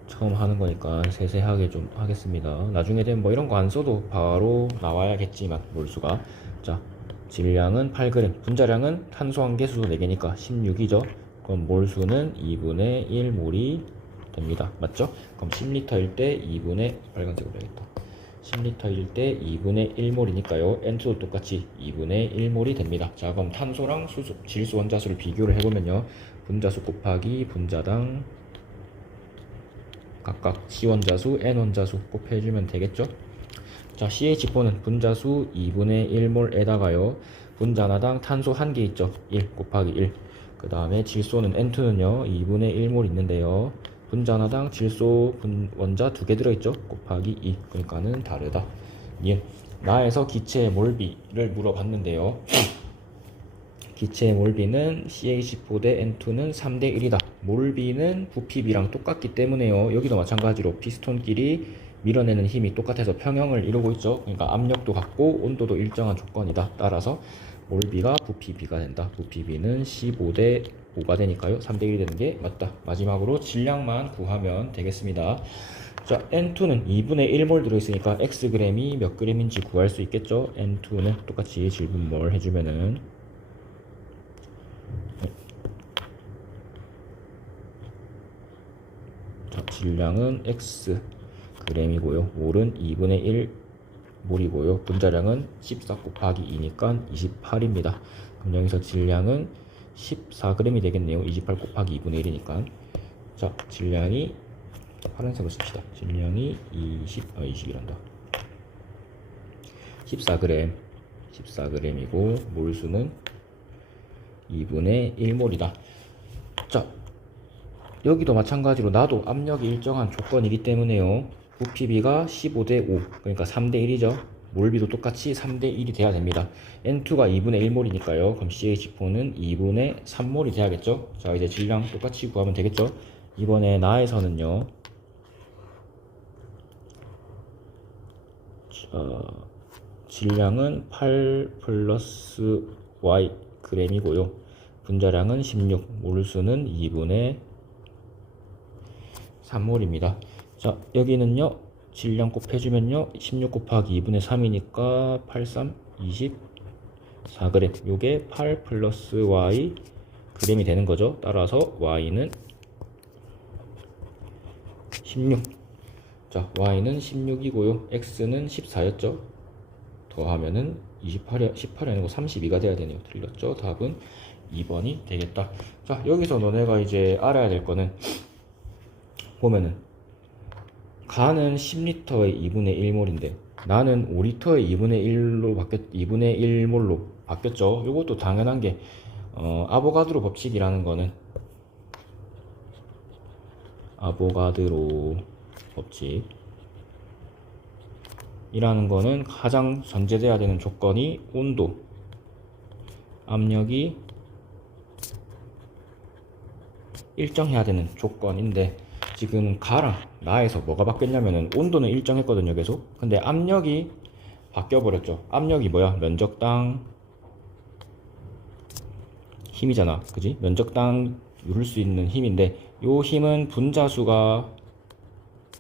처음 하는 거니까 세세하게 좀 하겠습니다. 나중에 되면 뭐 이런 거 안 써도 바로 나와야겠지만 몰수가. 자, 질량은 8g, 분자량은 탄소 한 개수 4개니까 16이죠. 그럼 몰수는 2분의 1몰이 됩니다. 맞죠? 그럼 10리터일 때 2분의 빨간색으로 해야겠다. 10리터일 때 2분의 1몰이니까요. N2도 똑같이 2분의 1몰이 됩니다. 자, 그럼 탄소랑 수소, 질소 원자수를 비교를 해보면요. 분자수 곱하기 분자당 각각 C 원자수, N 원자수 곱해주면 되겠죠. 자, CH4는 분자수 2분의 1몰에다가요. 분자 하나당 탄소 1개 있죠. 1 곱하기 1. 그 다음에 질소는 N2는요. 2분의 1몰 있는데요. 분자 하나당 질소 원자 2개 들어있죠. 곱하기 2. 그러니까는 다르다. 예. 나에서 기체의 몰비를 물어봤는데요. 기체의 몰비는 CH4 대 N2는 3대 1이다. 몰비는 부피비랑 똑같기 때문에요. 여기도 마찬가지로 피스톤끼리 밀어내는 힘이 똑같아서 평형을 이루고 있죠. 그러니까 압력도 같고 온도도 일정한 조건이다. 따라서 몰비가 부피비가 된다. 부피비는 15대 5가 되니까요. 3대 1이 되는 게 맞다. 마지막으로 질량만 구하면 되겠습니다. 자, N2는 2분의 1몰 들어있으니까 Xg이 몇 g인지 구할 수 있겠죠. N2는 똑같이 질분몰 해주면은 자, 질량은 Xg이고요. 몰은 2분의 1 몰이고요. 분자량은 14 곱하기 2니까 28입니다. 그럼 여기서 질량은 14g이 되겠네요. 28 곱하기 2분의 1이니까. 자, 질량이 파란색으로 씁시다. 질량이 20이란다. 14g이고 몰수는 2분의 1몰이다. 자, 여기도 마찬가지로 나도 압력이 일정한 조건이기 때문에요. 부피비가 15대 5, 그러니까 3대 1이죠. 몰비도 똑같이 3대 1이 돼야 됩니다. N2가 2분의 1몰이니까요. 그럼 CH4는 2분의 3몰이 돼야겠죠. 자, 이제 질량 똑같이 구하면 되겠죠. 이번에 나에서는요. 질량은 8 플러스 Y g이고요. 분자량은 16, 몰수는 2분의 3몰입니다. 자, 여기는요. 질량 곱해주면요. 16 곱하기 2분의 3이니까 83, 24g. 요게 8 플러스 y g이 되는 거죠. 따라서 y는 16. 자, y는 16이고요. x는 14였죠. 더하면은 18이 아니고 32가 돼야 되네요. 틀렸죠. 답은 2번이 되겠다. 자, 여기서 너네가 이제 알아야 될 거는 보면은 가는 10리터의 2분의 1몰인데 나는 5리터의 2분의 1몰로 바뀌었죠. 이것도 당연한 게 아보가드로 법칙이라는 거는 아보가드로 법칙이라는 거는 가장 전제돼야 되는 조건이 온도, 압력이 일정해야 되는 조건인데 지금 가랑 나에서 뭐가 바뀌었냐면은 온도는 일정했거든요 계속. 근데 압력이 바뀌어버렸죠. 압력이 뭐야? 면적당 힘이잖아, 그지? 면적당 누를 수 있는 힘인데 요 힘은 분자수가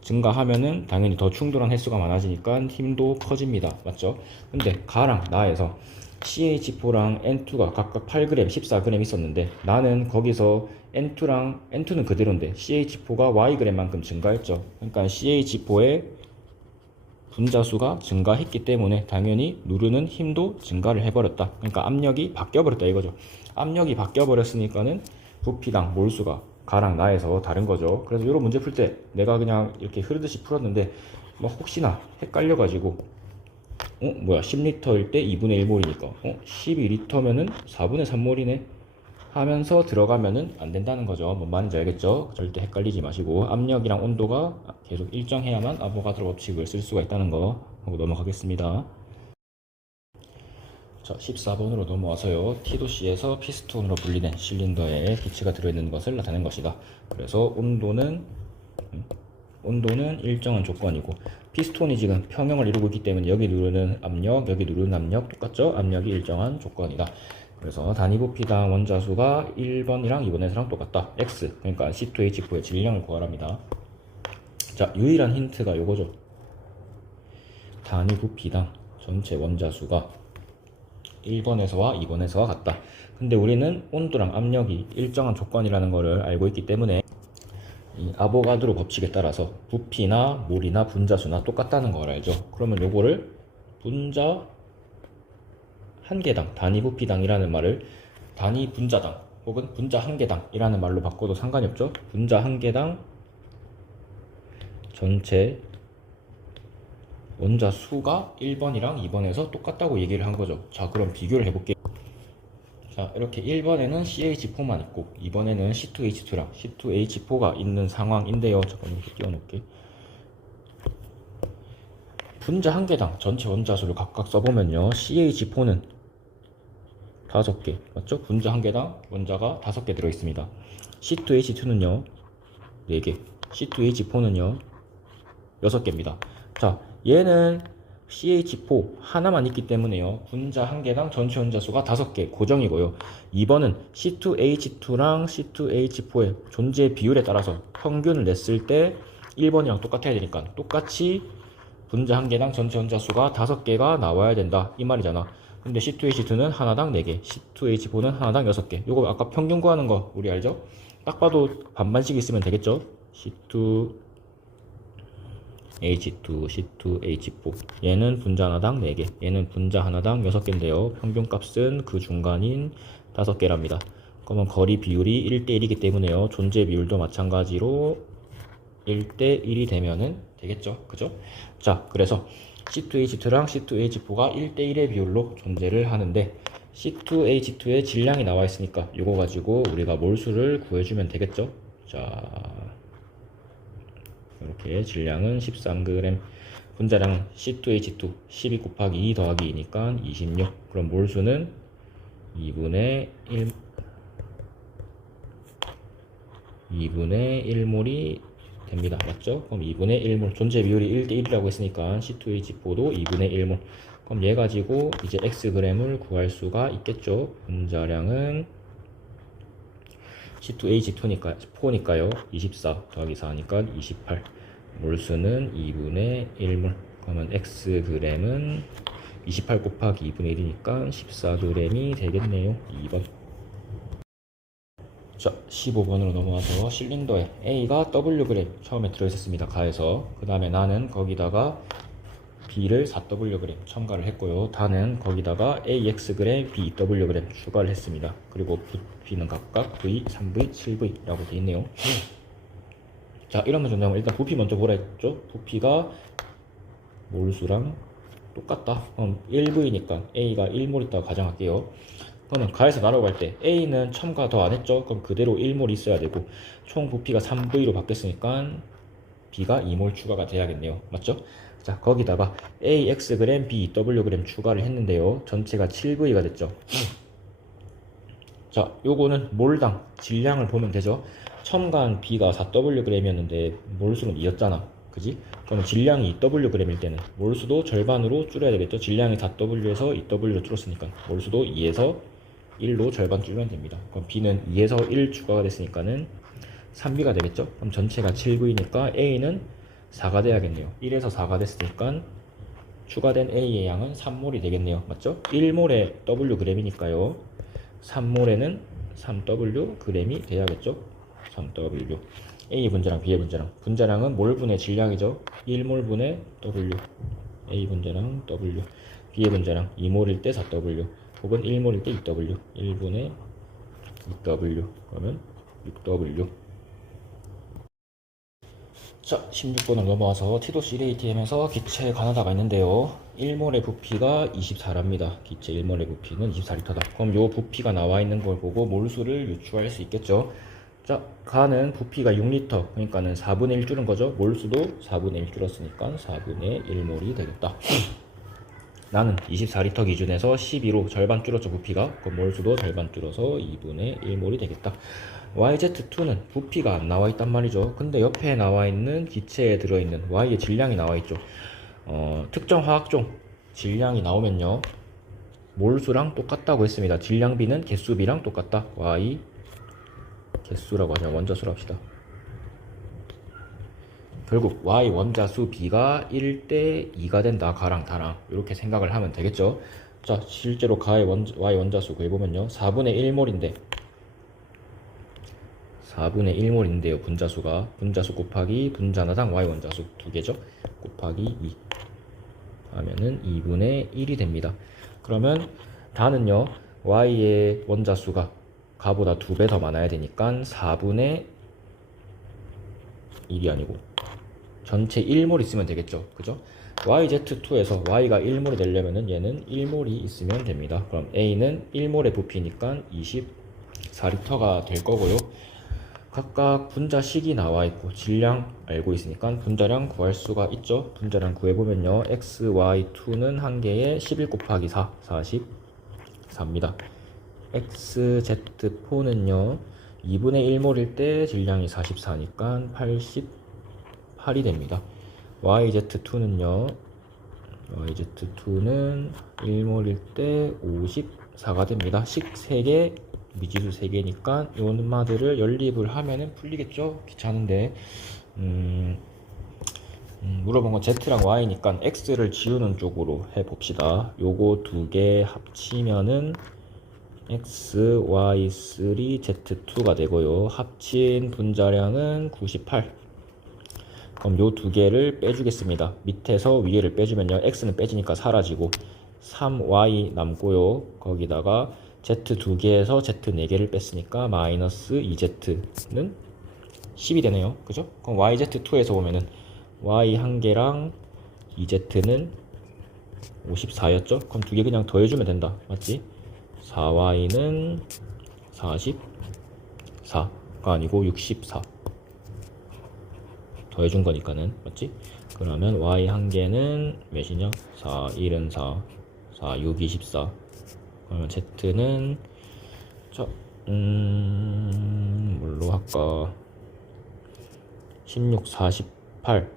증가하면은 당연히 더 충돌한 횟수가 많아지니까 힘도 커집니다. 맞죠? 근데 가랑 나에서 CH4랑 N2가 각각 8g, 14g 있었는데 나는 거기서 N2는 그대로인데 CH4가 Yg만큼 증가했죠. 그러니까 CH4의 분자수가 증가했기 때문에 당연히 누르는 힘도 증가를 해버렸다. 그러니까 압력이 바뀌어버렸다 이거죠. 압력이 바뀌어버렸으니까는 부피당 몰수가 가랑 나에서 다른 거죠. 그래서 이런 문제 풀 때 내가 그냥 이렇게 흐르듯이 풀었는데 뭐 혹시나 헷갈려가지고 뭐야 10리터일 때 2분의 1몰이니까 12리터면은 4분의 3몰이네 하면서 들어가면은 안 된다는 거죠. 뭔 말인지 알겠죠? 절대 헷갈리지 마시고 압력이랑 온도가 계속 일정해야만 아보가드로 법칙을 쓸 수가 있다는 거 하고 넘어가겠습니다. 자, 14번으로 넘어와서요. T도시에서 피스톤으로 분리된 실린더에 기체가 들어있는 것을 나타낸 것이다. 그래서 온도는 일정한 조건이고 피스톤이 지금 평형을 이루고 있기 때문에 여기 누르는 압력, 여기 누르는 압력 똑같죠? 압력이 일정한 조건이다. 그래서 단위 부피당 원자수가 1번이랑 2번에서랑 똑같다. X, 그러니까 C2H4의 질량을 구하랍니다. 자, 유일한 힌트가 요거죠. 단위 부피당 전체 원자수가 1번에서와 2번에서와 같다. 근데 우리는 온도랑 압력이 일정한 조건이라는 것을 알고 있기 때문에 이 아보가드로 법칙에 따라서 부피나 몰이나 분자수나 똑같다는 걸 알죠. 그러면 요거를 분자 한 개당 단위 부피당이라는 말을 단위 분자당 혹은 분자 한 개당이라는 말로 바꿔도 상관이 없죠. 분자 한 개당 전체 원자 수가 1번이랑 2번에서 똑같다고 얘기를 한 거죠. 자, 그럼 비교를 해볼게요. 자, 이렇게 1번에는 CH4만 있고 2번에는 C2H2랑 C2H4가 있는 상황인데요. 잠깐만 이렇게 띄워놓을게. 분자 한 개당 전체 원자수를 각각 써보면요. CH4는 5개 맞죠? 분자 한 개당 원자가 5개 들어있습니다. C2H2는요 4개, C2H4는요 6개입니다. 자, 얘는 CH4 하나만 있기 때문에요. 분자 한 개당 전체 원자수가 5개 고정이고요. 2번은 C2H2랑 C2H4의 존재 비율에 따라서 평균을 냈을 때 1번이랑 똑같아야 되니까 똑같이 분자 한 개당 전체 원자수가 5개가 나와야 된다 이 말이잖아. 근데 C2H2는 하나당 4개, C2H4는 하나당 6개. 요거 아까 평균 구하는 거 우리 알죠? 딱 봐도 반반씩 있으면 되겠죠? C2H2, C2H4. 얘는 분자 하나당 4개, 얘는 분자 하나당 6개인데요. 평균값은 그 중간인 5개랍니다. 그러면 거리 비율이 1대1이기 때문에요. 존재 비율도 마찬가지로 1대1이 되면은 되겠죠. 그죠? 자, 그래서 C2H2랑 C2H4가 1대1의 비율로 존재를 하는데 C2H2의 질량이 나와 있으니까 이거 가지고 우리가 몰수를 구해주면 되겠죠. 자, 이렇게 질량은 13g, 분자량 C2H2 12 곱하기 2 더하기 2니까 26. 그럼 몰수는 2분의 1몰이 됩니다. 맞죠? 그럼 2분의 1몰 존재 비율이 1대1이라고 했으니까 C2H4도 2분의 1몰. 그럼 얘 가지고 이제 Xg을 구할 수가 있겠죠. 분자량은 C2H4니까요. 24 더하기 4니까 28. 몰수는 2분의 1몰. 그러면 Xg은 28 곱하기 2분의 1이니까 14g이 되겠네요. 2번. 자, 15번으로 넘어와서 실린더에 A가 Wg 처음에 들어있었습니다. 가해서. 그 다음에 나는 거기다가 B를 4Wg 첨가를 했고요. 다는 거기다가 AXg, BWg 추가를 했습니다. 그리고 부피는 각각 V, 3V, 7V라고 되어 있네요. 자, 이러면 좋네요. 일단 부피 먼저 보라 했죠? 부피가 몰수랑 똑같다. 그럼 1V니까 A가 1몰 있다고 가정할게요. 그러면 가해서 나눠갈 때 A는 첨가 더 안 했죠? 그럼 그대로 1몰 있어야 되고 총 부피가 3V로 바뀌었으니까 B가 2몰 추가가 돼야겠네요. 맞죠? 자, 거기다가 AXg, BWg 추가를 했는데요. 전체가 7V가 됐죠. 자, 요거는 몰당 질량을 보면 되죠. 첨가한 B가 4Wg이었는데 몰수는 2였잖아. 그지? 그러면 질량이 2Wg일 때는 몰수도 절반으로 줄여야 되겠죠. 질량이 4W에서 2W로 줄었으니까 몰수도 2에서 1로 절반 줄이면 됩니다. 그럼 B는 2에서 1 추가가 됐으니까는 3B가 되겠죠. 그럼 전체가 7V니까 A는 4가 돼야겠네요. 1에서 4가 됐으니까 추가된 A의 양은 3몰이 되겠네요. 맞죠? 1몰에 Wg이니까요. 3몰에는 3Wg이 돼야겠죠. 3W. A 분자랑 B의 분자랑. 분자량은 몰분의 질량이죠. 1몰분의 W. A 분자랑 W. B의 분자랑 2몰일 때 4W. 혹은 1몰일 때 2W. 1분의 2W. 그러면 6W. 자, 16번을 넘어와서 티도시 1ATM에서 기체 가나다가 있는데요. 1몰의 부피가 24랍니다. 기체 1몰의 부피는 24리터다. 그럼 요 부피가 나와 있는 걸 보고 몰수를 유추할 수 있겠죠. 자, 가는 부피가 6리터. 그러니까는 4분의 1 줄은 거죠. 몰수도 4분의 1 줄었으니까 4분의 1몰이 되겠다. 나는 24리터 기준에서 12로 절반 줄었죠, 부피가. 그럼 몰수도 절반 줄어서 2분의 1몰이 되겠다. YZ2는 부피가 안 나와 있단 말이죠. 근데 옆에 나와 있는 기체에 들어있는 Y의 질량이 나와 있죠. 특정 화학종 질량이 나오면요. 몰수랑 똑같다고 했습니다. 질량비는 개수비랑 똑같다. Y 개수라고 하자. 원자수로 합시다. 결국 Y 원자수 B가 1대 2가 된다. 가랑 다랑 이렇게 생각을 하면 되겠죠. 자, 실제로 가의 Y 원자수 구해보면요. 4분의 1몰인데 4분의 1몰인데요. 분자수 곱하기 분자나당 Y 원자수 두 개죠. 곱하기 2 하면은 2분의 1이 됩니다. 그러면 다는요. Y의 원자수가 가보다 2배 더 많아야 되니까 4분의 1이 아니고 전체 1몰 있으면 되겠죠. 그죠? YZ2에서 Y가 1몰이 되려면은 얘는 1몰이 있으면 됩니다. 그럼 A는 1몰의 부피니까 24리터가 될 거고요. 각각 분자식이 나와 있고 질량 알고 있으니까 분자량 구할 수가 있죠. 분자량 구해보면요. XY2는 한 개에 11 곱하기 4, 44입니다. XZ4는요. 2분의 1몰일 때 질량이 44니까 88이 됩니다. YZ2는요. YZ2는 1몰일 때 54가 됩니다. 식 3개, 미지수 3개니까 요 놈마들을 연립을 하면은 풀리겠죠? 귀찮은데 물어본 건 Z랑 Y니까 X를 지우는 쪽으로 해봅시다. 요거 두 개 합치면은 X, Y3, Z2가 되고요. 합친 분자량은 98. 그럼 요 두 개를 빼주겠습니다. 밑에서 위에를 빼주면요. X는 빼지니까 사라지고 3Y 남고요. 거기다가 Z 두 개에서 Z 4개를 뺐으니까 마이너스 2Z는 10이 되네요. 그죠? 그럼 YZ2에서 보면은 Y 한 개랑 2Z는 54였죠? 그럼 두 개 그냥 더해주면 된다. 맞지? 4Y는 44가 아니고 64 더해준 거니까는 맞지? 그러면 Y 한 개는 몇이냐? 4, 1은 4, 4, 6, 24 그러면 Z는 자, 뭘로 할까? 16, 48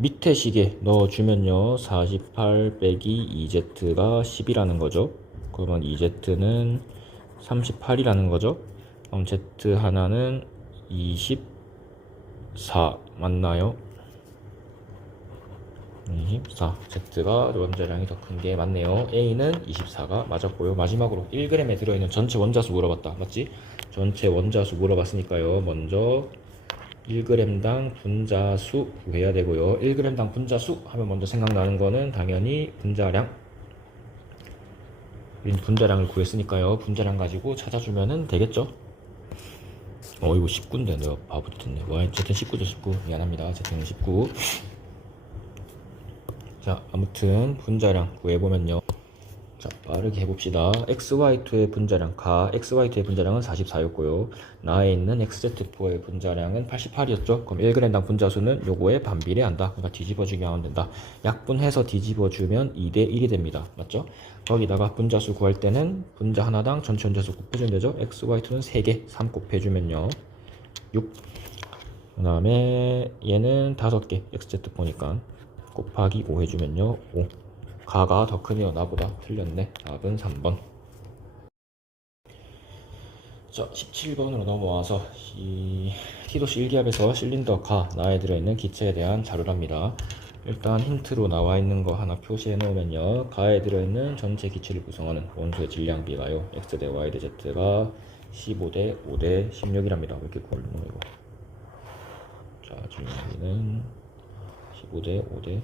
밑에 식에 넣어주면요 48 빼기 2Z가 10이라는 거죠. 그러면 2Z는 38이라는 거죠. Z 하나는 24 맞나요? 24. Z가 원자량이 더 큰 게 맞네요. A는 24가 맞았고요. 마지막으로 1g에 들어있는 전체 원자수 물어봤다. 맞지? 전체 원자수 물어봤으니까요. 먼저 1g당 분자수 구해야 되고요. 1g당 분자수 하면 먼저 생각나는 거는 당연히 분자량. 우린 분자량을 구했으니까요. 분자량 가지고 찾아주면 되겠죠? 이거 19인데 내가 바보 됐네. Z는 19죠, 19. 미안합니다. Z는 19. 자, 아무튼 분자량 구해보면요. 자, 빠르게 해봅시다. XY2의 분자량, XY2의 분자량은 44였고요. 나에 있는 XZ4의 분자량은 88이었죠. 그럼 1g당 분자수는 요거에 반비례한다. 그러니까 뒤집어주기 하면 된다. 약분해서 뒤집어주면 2대1이 됩니다. 맞죠? 거기다가 분자수 구할 때는 분자 하나당 전체 원자수 곱해주면 되죠. XY2는 3개, 3 곱해주면요. 6. 그 다음에 얘는 5개, XZ4니까 곱하기 5 해주면요. 5. 가가 더 크네요. 나보다. 틀렸네. 답은 3번. 자, 17번으로 넘어와서 이 T도시 1기압에서 실린더 나에 들어있는 기체에 대한 자료랍니다. 일단 힌트로 나와 있는 거 하나 표시해 놓으면요. 가에 들어있는 전체 기체를 구성하는 원소의 질량비가요. X 대 Y 대 Z가 15대 5대 16이랍니다. 왜 이렇게 걸리노 이거. 자, 질량비는 15대 5대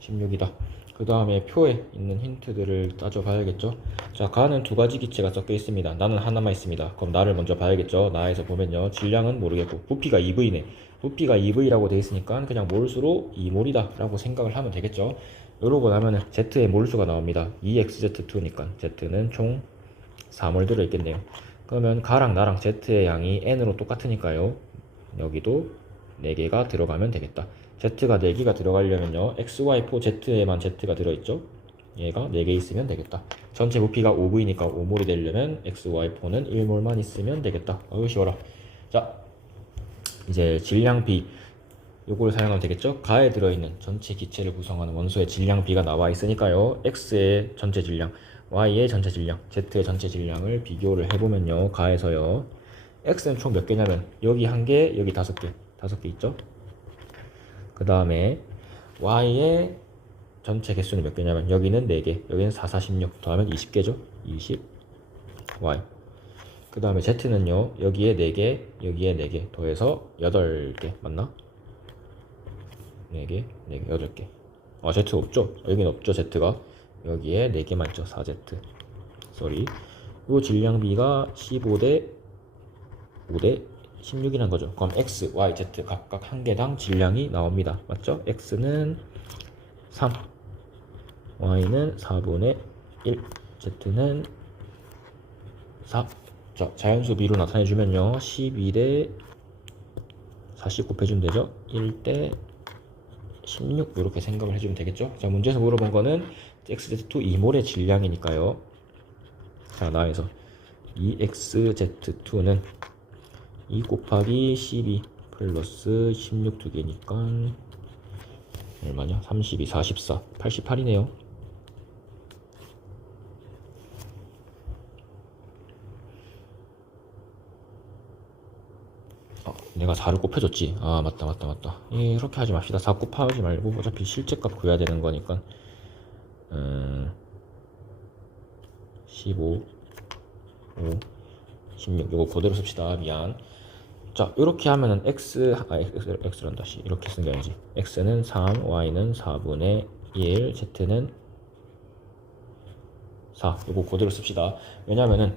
16이다. 그 다음에 표에 있는 힌트들을 따져봐야겠죠. 자, 가는 두 가지 기체가 섞여 있습니다. 나는 하나만 있습니다. 그럼 나를 먼저 봐야겠죠. 나에서 보면요. 질량은 모르겠고 부피가 2V네. 부피가 2V라고 되어 있으니까 그냥 몰수로 2몰이다 라고 생각을 하면 되겠죠. 이러고 나면은 Z의 몰수가 나옵니다. 2XZ2니까 Z는 총 4몰 들어있겠네요. 그러면 가랑 나랑 Z의 양이 N으로 똑같으니까요. 여기도 4개가 들어가면 되겠다. Z가 4개가 들어가려면요. XY4Z에만 Z가 들어있죠. 얘가 4개 있으면 되겠다. 전체 부피가 5V니까 5몰이 되려면 XY4는 1몰만 있으면 되겠다. 어우 쉬워라. 자, 이제 질량비 요걸 사용하면 되겠죠. 가에 들어있는 전체 기체를 구성하는 원소의 질량비가 나와 있으니까요. X의 전체 질량, Y의 전체 질량, Z의 전체 질량을 비교를 해보면요. 가에서요. X는 총 몇 개냐면 여기 1개, 여기 5개, 5개 있죠. 그 다음에 Y의 전체 개수는 몇 개냐면 여기는 4개, 여기는 4, 4, 16 더하면 20개죠. 20 Y. 그 다음에 Z는요. 여기에 4개, 여기에 4개 더해서 8개 맞나? 4개, 4개, 8개. Z 없죠? 여기는 없죠. Z가 여기에 4개만 있죠. 4Z. 쏘리. 요 질량비가 15대 5대 16이란 거죠. 그럼 X, Y, Z 각각 1개당 질량이 나옵니다. 맞죠? X는 3, Y는 4분의 1, Z는 4. 자, 자연수 비로 나타내주면요. 12대 40 곱해주면 되죠. 1대 16 이렇게 생각을 해주면 되겠죠. 자, 문제에서 물어본 거는 XZ2 2몰의 질량이니까요. 자, 나에서 2XZ2는 2 곱하기 12 플러스 16 두 개니까 얼마냐? 32, 44, 88이네요. 내가 4를 곱해줬지. 아, 맞다. 예, 이렇게 하지 맙시다. 4 곱하지 말고 어차피 실제값 구해야 되는 거니까 15, 5, 16 이거 그대로 씁시다. 미안. 자, 이렇게 하면은 X란다. 이렇게 쓰는 게 아니지. X는 3, Y는 4분의 1, Z는 4. 이거 그대로 씁시다. 왜냐면은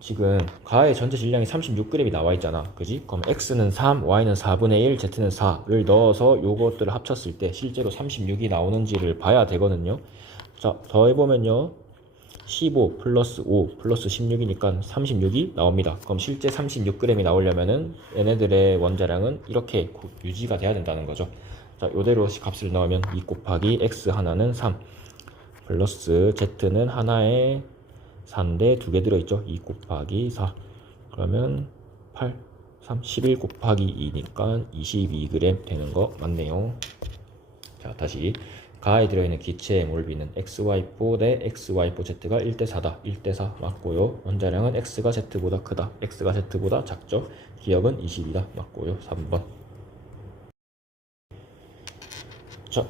지금 가의 전체 질량이 36g이 나와 있잖아. 그지? 그럼 X는 3, Y는 4분의 1, Z는 4를 넣어서 요것들을 합쳤을 때 실제로 36이 나오는지를 봐야 되거든요. 자, 더해보면요. 15 플러스 5 플러스 16이니까 36이 나옵니다. 그럼 실제 36g이 나오려면은 얘네들의 원자량은 이렇게 유지가 돼야 된다는 거죠. 자, 요대로 값을 넣으면 2 곱하기 x 하나는 3 플러스 z는 하나에 4인데 2개 들어있죠. 2 곱하기 4 그러면 8 3 11 곱하기 2니까 22g 되는 거 맞네요. 자, 다시 가에 들어있는 기체의 몰비는 XY4 대 XY4Z가 1대4다. 1대4 맞고요. 원자량은 X가 Z보다 크다. X가 Z보다 작죠. 기억은 20이다. 맞고요. 3번. 자,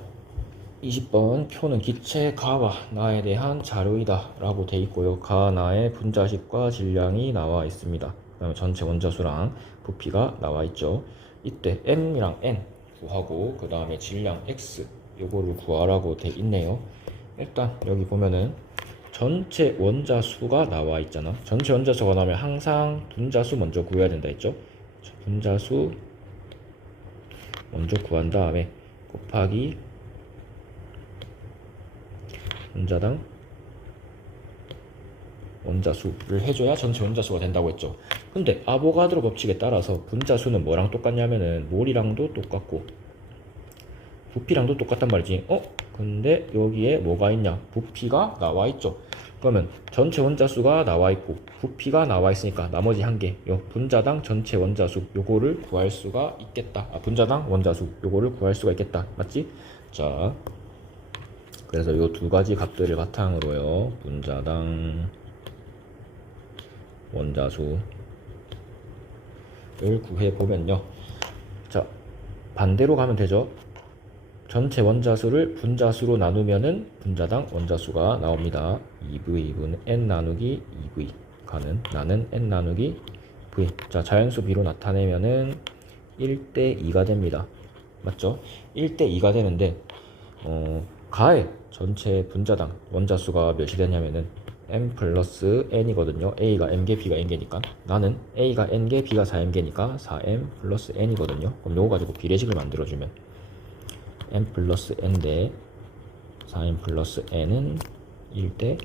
20번 표는 기체 가와 나에 대한 자료이다 라고 돼 있고요. 가 나의 분자식과 질량이 나와 있습니다. 그다음에 전체 원자수랑 부피가 나와 있죠. 이때 m이랑 n 구하고 그 다음에 질량 x 요거를 구하라고 돼 있네요. 일단 여기 보면은 전체 원자수가 나와 있잖아. 전체 원자수가 나오면 항상 분자수 먼저 구해야 된다 했죠. 분자수 먼저 구한 다음에 곱하기 분자당 원자수를 해줘야 전체 원자수가 된다고 했죠. 근데 아보가드로 법칙에 따라서 분자수는 뭐랑 똑같냐면은 몰이랑도 똑같고 부피랑도 똑같단 말이지. 근데 여기에 뭐가 있냐? 부피가 나와 있죠. 그러면 전체 원자수가 나와 있고 부피가 나와 있으니까 나머지 한 개, 요 분자당 전체 원자수 요거를 구할 수가 있겠다. 분자당 원자수 요거를 구할 수가 있겠다. 맞지? 자, 그래서 요 두 가지 값들을 바탕으로요. 분자당 원자수를 구해 보면요. 자, 반대로 가면 되죠. 전체 원자수를 분자수로 나누면은 분자당 원자수가 나옵니다. 2v n 나누기 2v 가는 나는 n 나누기 v. 자, 자연수 비로 나타내면은 1대 2가 됩니다. 맞죠? 1대 2가 되는데 가의 전체 분자당 원자수가 몇이 되냐면은 m 플러스 n이거든요. a가 m개, b가 n개니까 나는 a가 n개, b가 4m개니까 4m 플러스 n이거든요. 그럼 요거 가지고 비례식을 만들어주면 m 플러스 n대 4m 플러스 n은 1대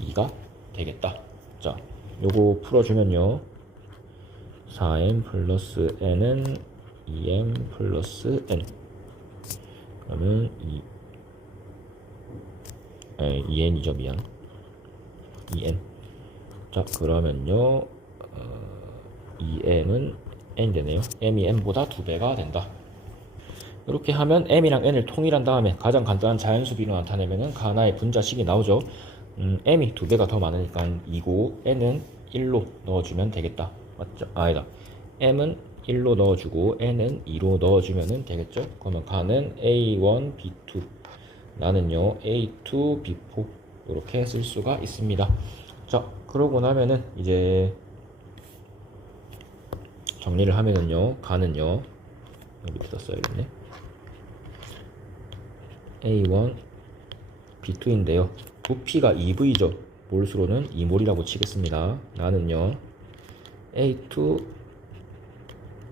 2가 되겠다. 자, 요거 풀어주면요. 4m 플러스 n은 2m 플러스 n. 그러면 2n이죠, 미안. 2n. 자, 그러면요. 2m은 n 되네요. m이 n보다 2배가 된다. 이렇게 하면 m이랑 n을 통일한 다음에 가장 간단한 자연수 비로 나타내면은 가나의 분자식이 나오죠. m이 2배가 더 많으니까 2고 n은 1로 넣어주면 되겠다. 맞죠? 아니다. m은 1로 넣어주고 n은 2로 넣어주면 되겠죠. 그러면 가는 a1, b2 나는요 a2, b4 이렇게 쓸 수가 있습니다. 자, 그러고 나면은 이제 정리를 하면은요 가는요 여기 밑에다 써야겠네. A1, B2인데요. 부피가 2V죠. 몰수로는 2몰이라고 치겠습니다. 나는요. A2,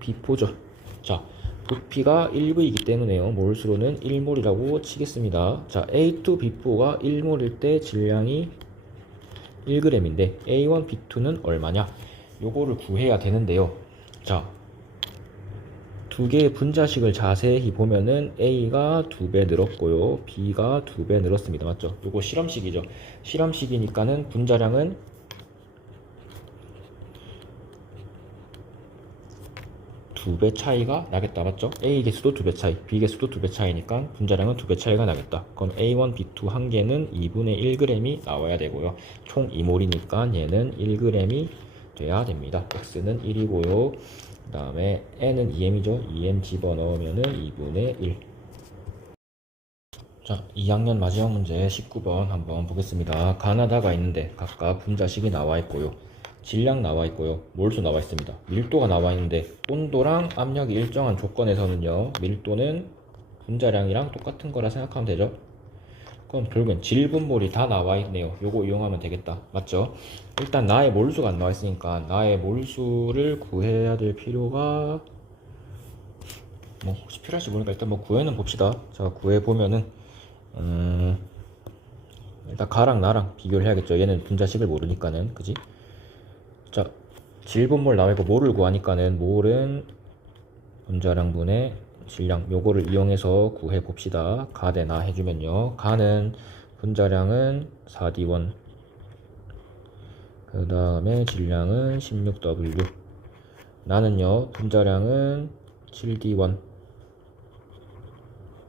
B4죠. 자, 부피가 1V이기 때문에요. 몰수로는 1몰이라고 치겠습니다. 자, A2, B4가 1몰일 때 질량이 1g인데 A1, B2는 얼마냐? 요거를 구해야 되는데요. 자, 두 개의 분자식을 자세히 보면은 A가 2배 늘었고요. B가 2배 늘었습니다. 맞죠? 요거 실험식이죠. 실험식이니까는 분자량은 2배 차이가 나겠다. 맞죠? A 개수도 2배 차이, B 개수도 2배 차이니까 분자량은 2배 차이가 나겠다. 그럼 A1, B2 한 개는 2분의 1g이 나와야 되고요. 총 2몰이니까 얘는 1g이 돼야 됩니다. X는 1이고요. 그 다음에 n은 2m이죠. 2m 집어넣으면은 2분의 1. 자, 2학년 마지막 문제 19번 한번 보겠습니다. 가나다가 있는데 각각 분자식이 나와 있고요. 질량 나와 있고요. 몰수 나와 있습니다. 밀도가 나와 있는데 온도랑 압력이 일정한 조건에서는요. 밀도는 분자량이랑 똑같은 거라 생각하면 되죠. 그럼 결국엔 질분몰이 다 나와 있네요. 요거 이용하면 되겠다. 맞죠? 일단 나의 몰수가 안 나와 있으니까 나의 몰수를 구해야 될 필요가 혹시 필요할지 모르니까 일단 구해는 봅시다. 자, 구해 보면은 일단 가랑 나랑 비교를 해야겠죠. 얘는 분자식을 모르니까는, 그지? 자, 질분몰 나와 있고 몰을 구하니까는 몰은 분자량분의 질량 요거를 이용해서 구해 봅시다. 가 대 나 해주면요. 가는 분자량은 4D1 그 다음에 질량은 16W 나는요 분자량은 7D1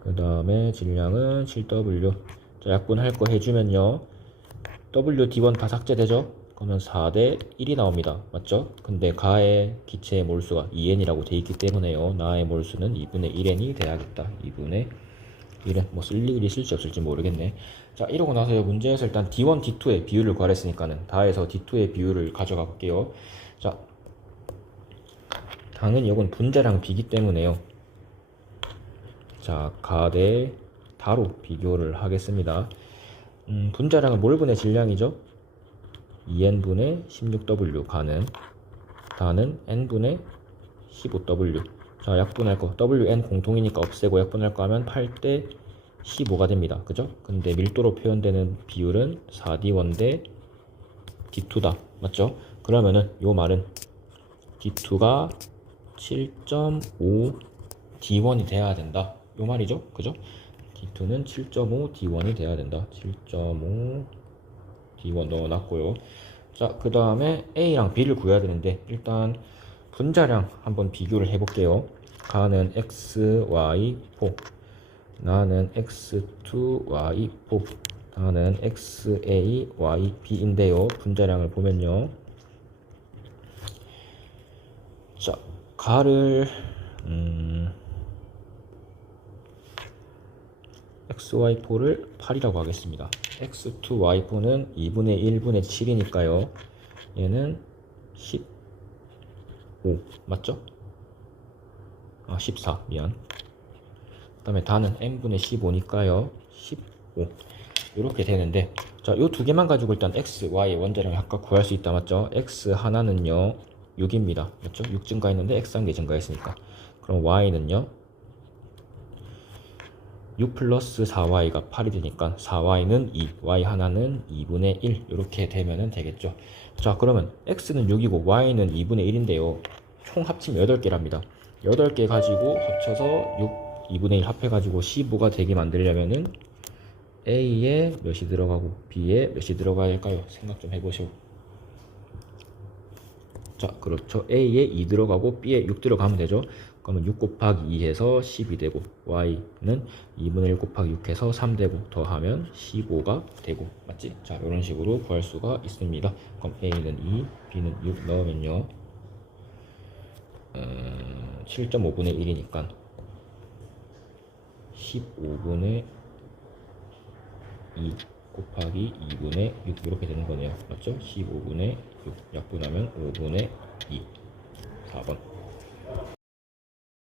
그 다음에 질량은 7W. 자, 약분할 거 해주면요 WD1 다 삭제되죠? 그러면 4대 1이 나옵니다. 맞죠? 근데 가의 기체의 몰수가 2n이라고 돼 있기 때문에요. 나의 몰수는 2분의 1n이 돼야겠다. 2분의 1은 뭐 쓸 일이 있을지 없을지 모르겠네. 자, 이러고 나서 문제에서 일단 D1, D2의 비율을 구하랬으니까는 다에서 D2의 비율을 가져가 볼게요. 자, 당연히 이건 분자량 비기 때문에요. 자, 가 대 다로 비교를 하겠습니다. 분자량은 몰분의 질량이죠. 2n분의 16W 가는 다는 n분의 15W. 자, 약분할 거 wn 공통이니까 없애고 약분할 거 하면 8대 15가 됩니다. 그죠? 근데 밀도로 표현되는 비율은 4D1 대 D2다. 맞죠? 그러면은 요 말은 D2가 7.5 D1이 돼야 된다. 요 말이죠. 그죠? D2는 7.5 D1이 돼야 된다. 7.5 D1 넣어놨고요. 자, 그 다음에 A랑 B를 구해야 되는데 일단 분자량 한번 비교를 해볼게요. 가는 X, Y, 4 나는 X2, Y4 나는 XA, YB인데요. 분자량을 보면요. 자, 가를 XY4를 8이라고 하겠습니다. X2, Y4는 2분의 1분의 7이니까요. 얘는 15 맞죠? 14 미안. 그 다음에 다는 n분의 15니까요 15 이렇게 되는데, 자, 요 두 개만 가지고 일단 x, y 원자량을 각각 구할 수 있다. 맞죠? x 하나는요 6입니다. 맞죠? 6 증가했는데 x 한 개 증가했으니까. 그럼 y는요 6 플러스 4y가 8이 되니까 4y는 2, y 하나는 2분의 1 이렇게 되면은 되겠죠. 자, 그러면 x는 6이고 y는 2분의 1인데요 총 합치면 8개랍니다. 8개 가지고 합쳐서 2분의 1 합해가지고 15가 되게 만들려면은 A에 몇이 들어가고 B에 몇이 들어가야 할까요? 생각 좀 해보시오. 자, 그렇죠. A에 2 들어가고 B에 6 들어가면 되죠. 그러면 6 곱하기 2 해서 10이 되고 Y는 2분의 1 곱하기 6 해서 3 되고 더하면 15가 되고 맞지? 자, 이런 식으로 구할 수가 있습니다. 그럼 A는 2, B는 6 넣으면요 7.5분의 1이니까 15분의 2 곱하기 2분의 6 이렇게 되는 거네요. 맞죠? 15분의 6 약분하면 5분의 2 4번.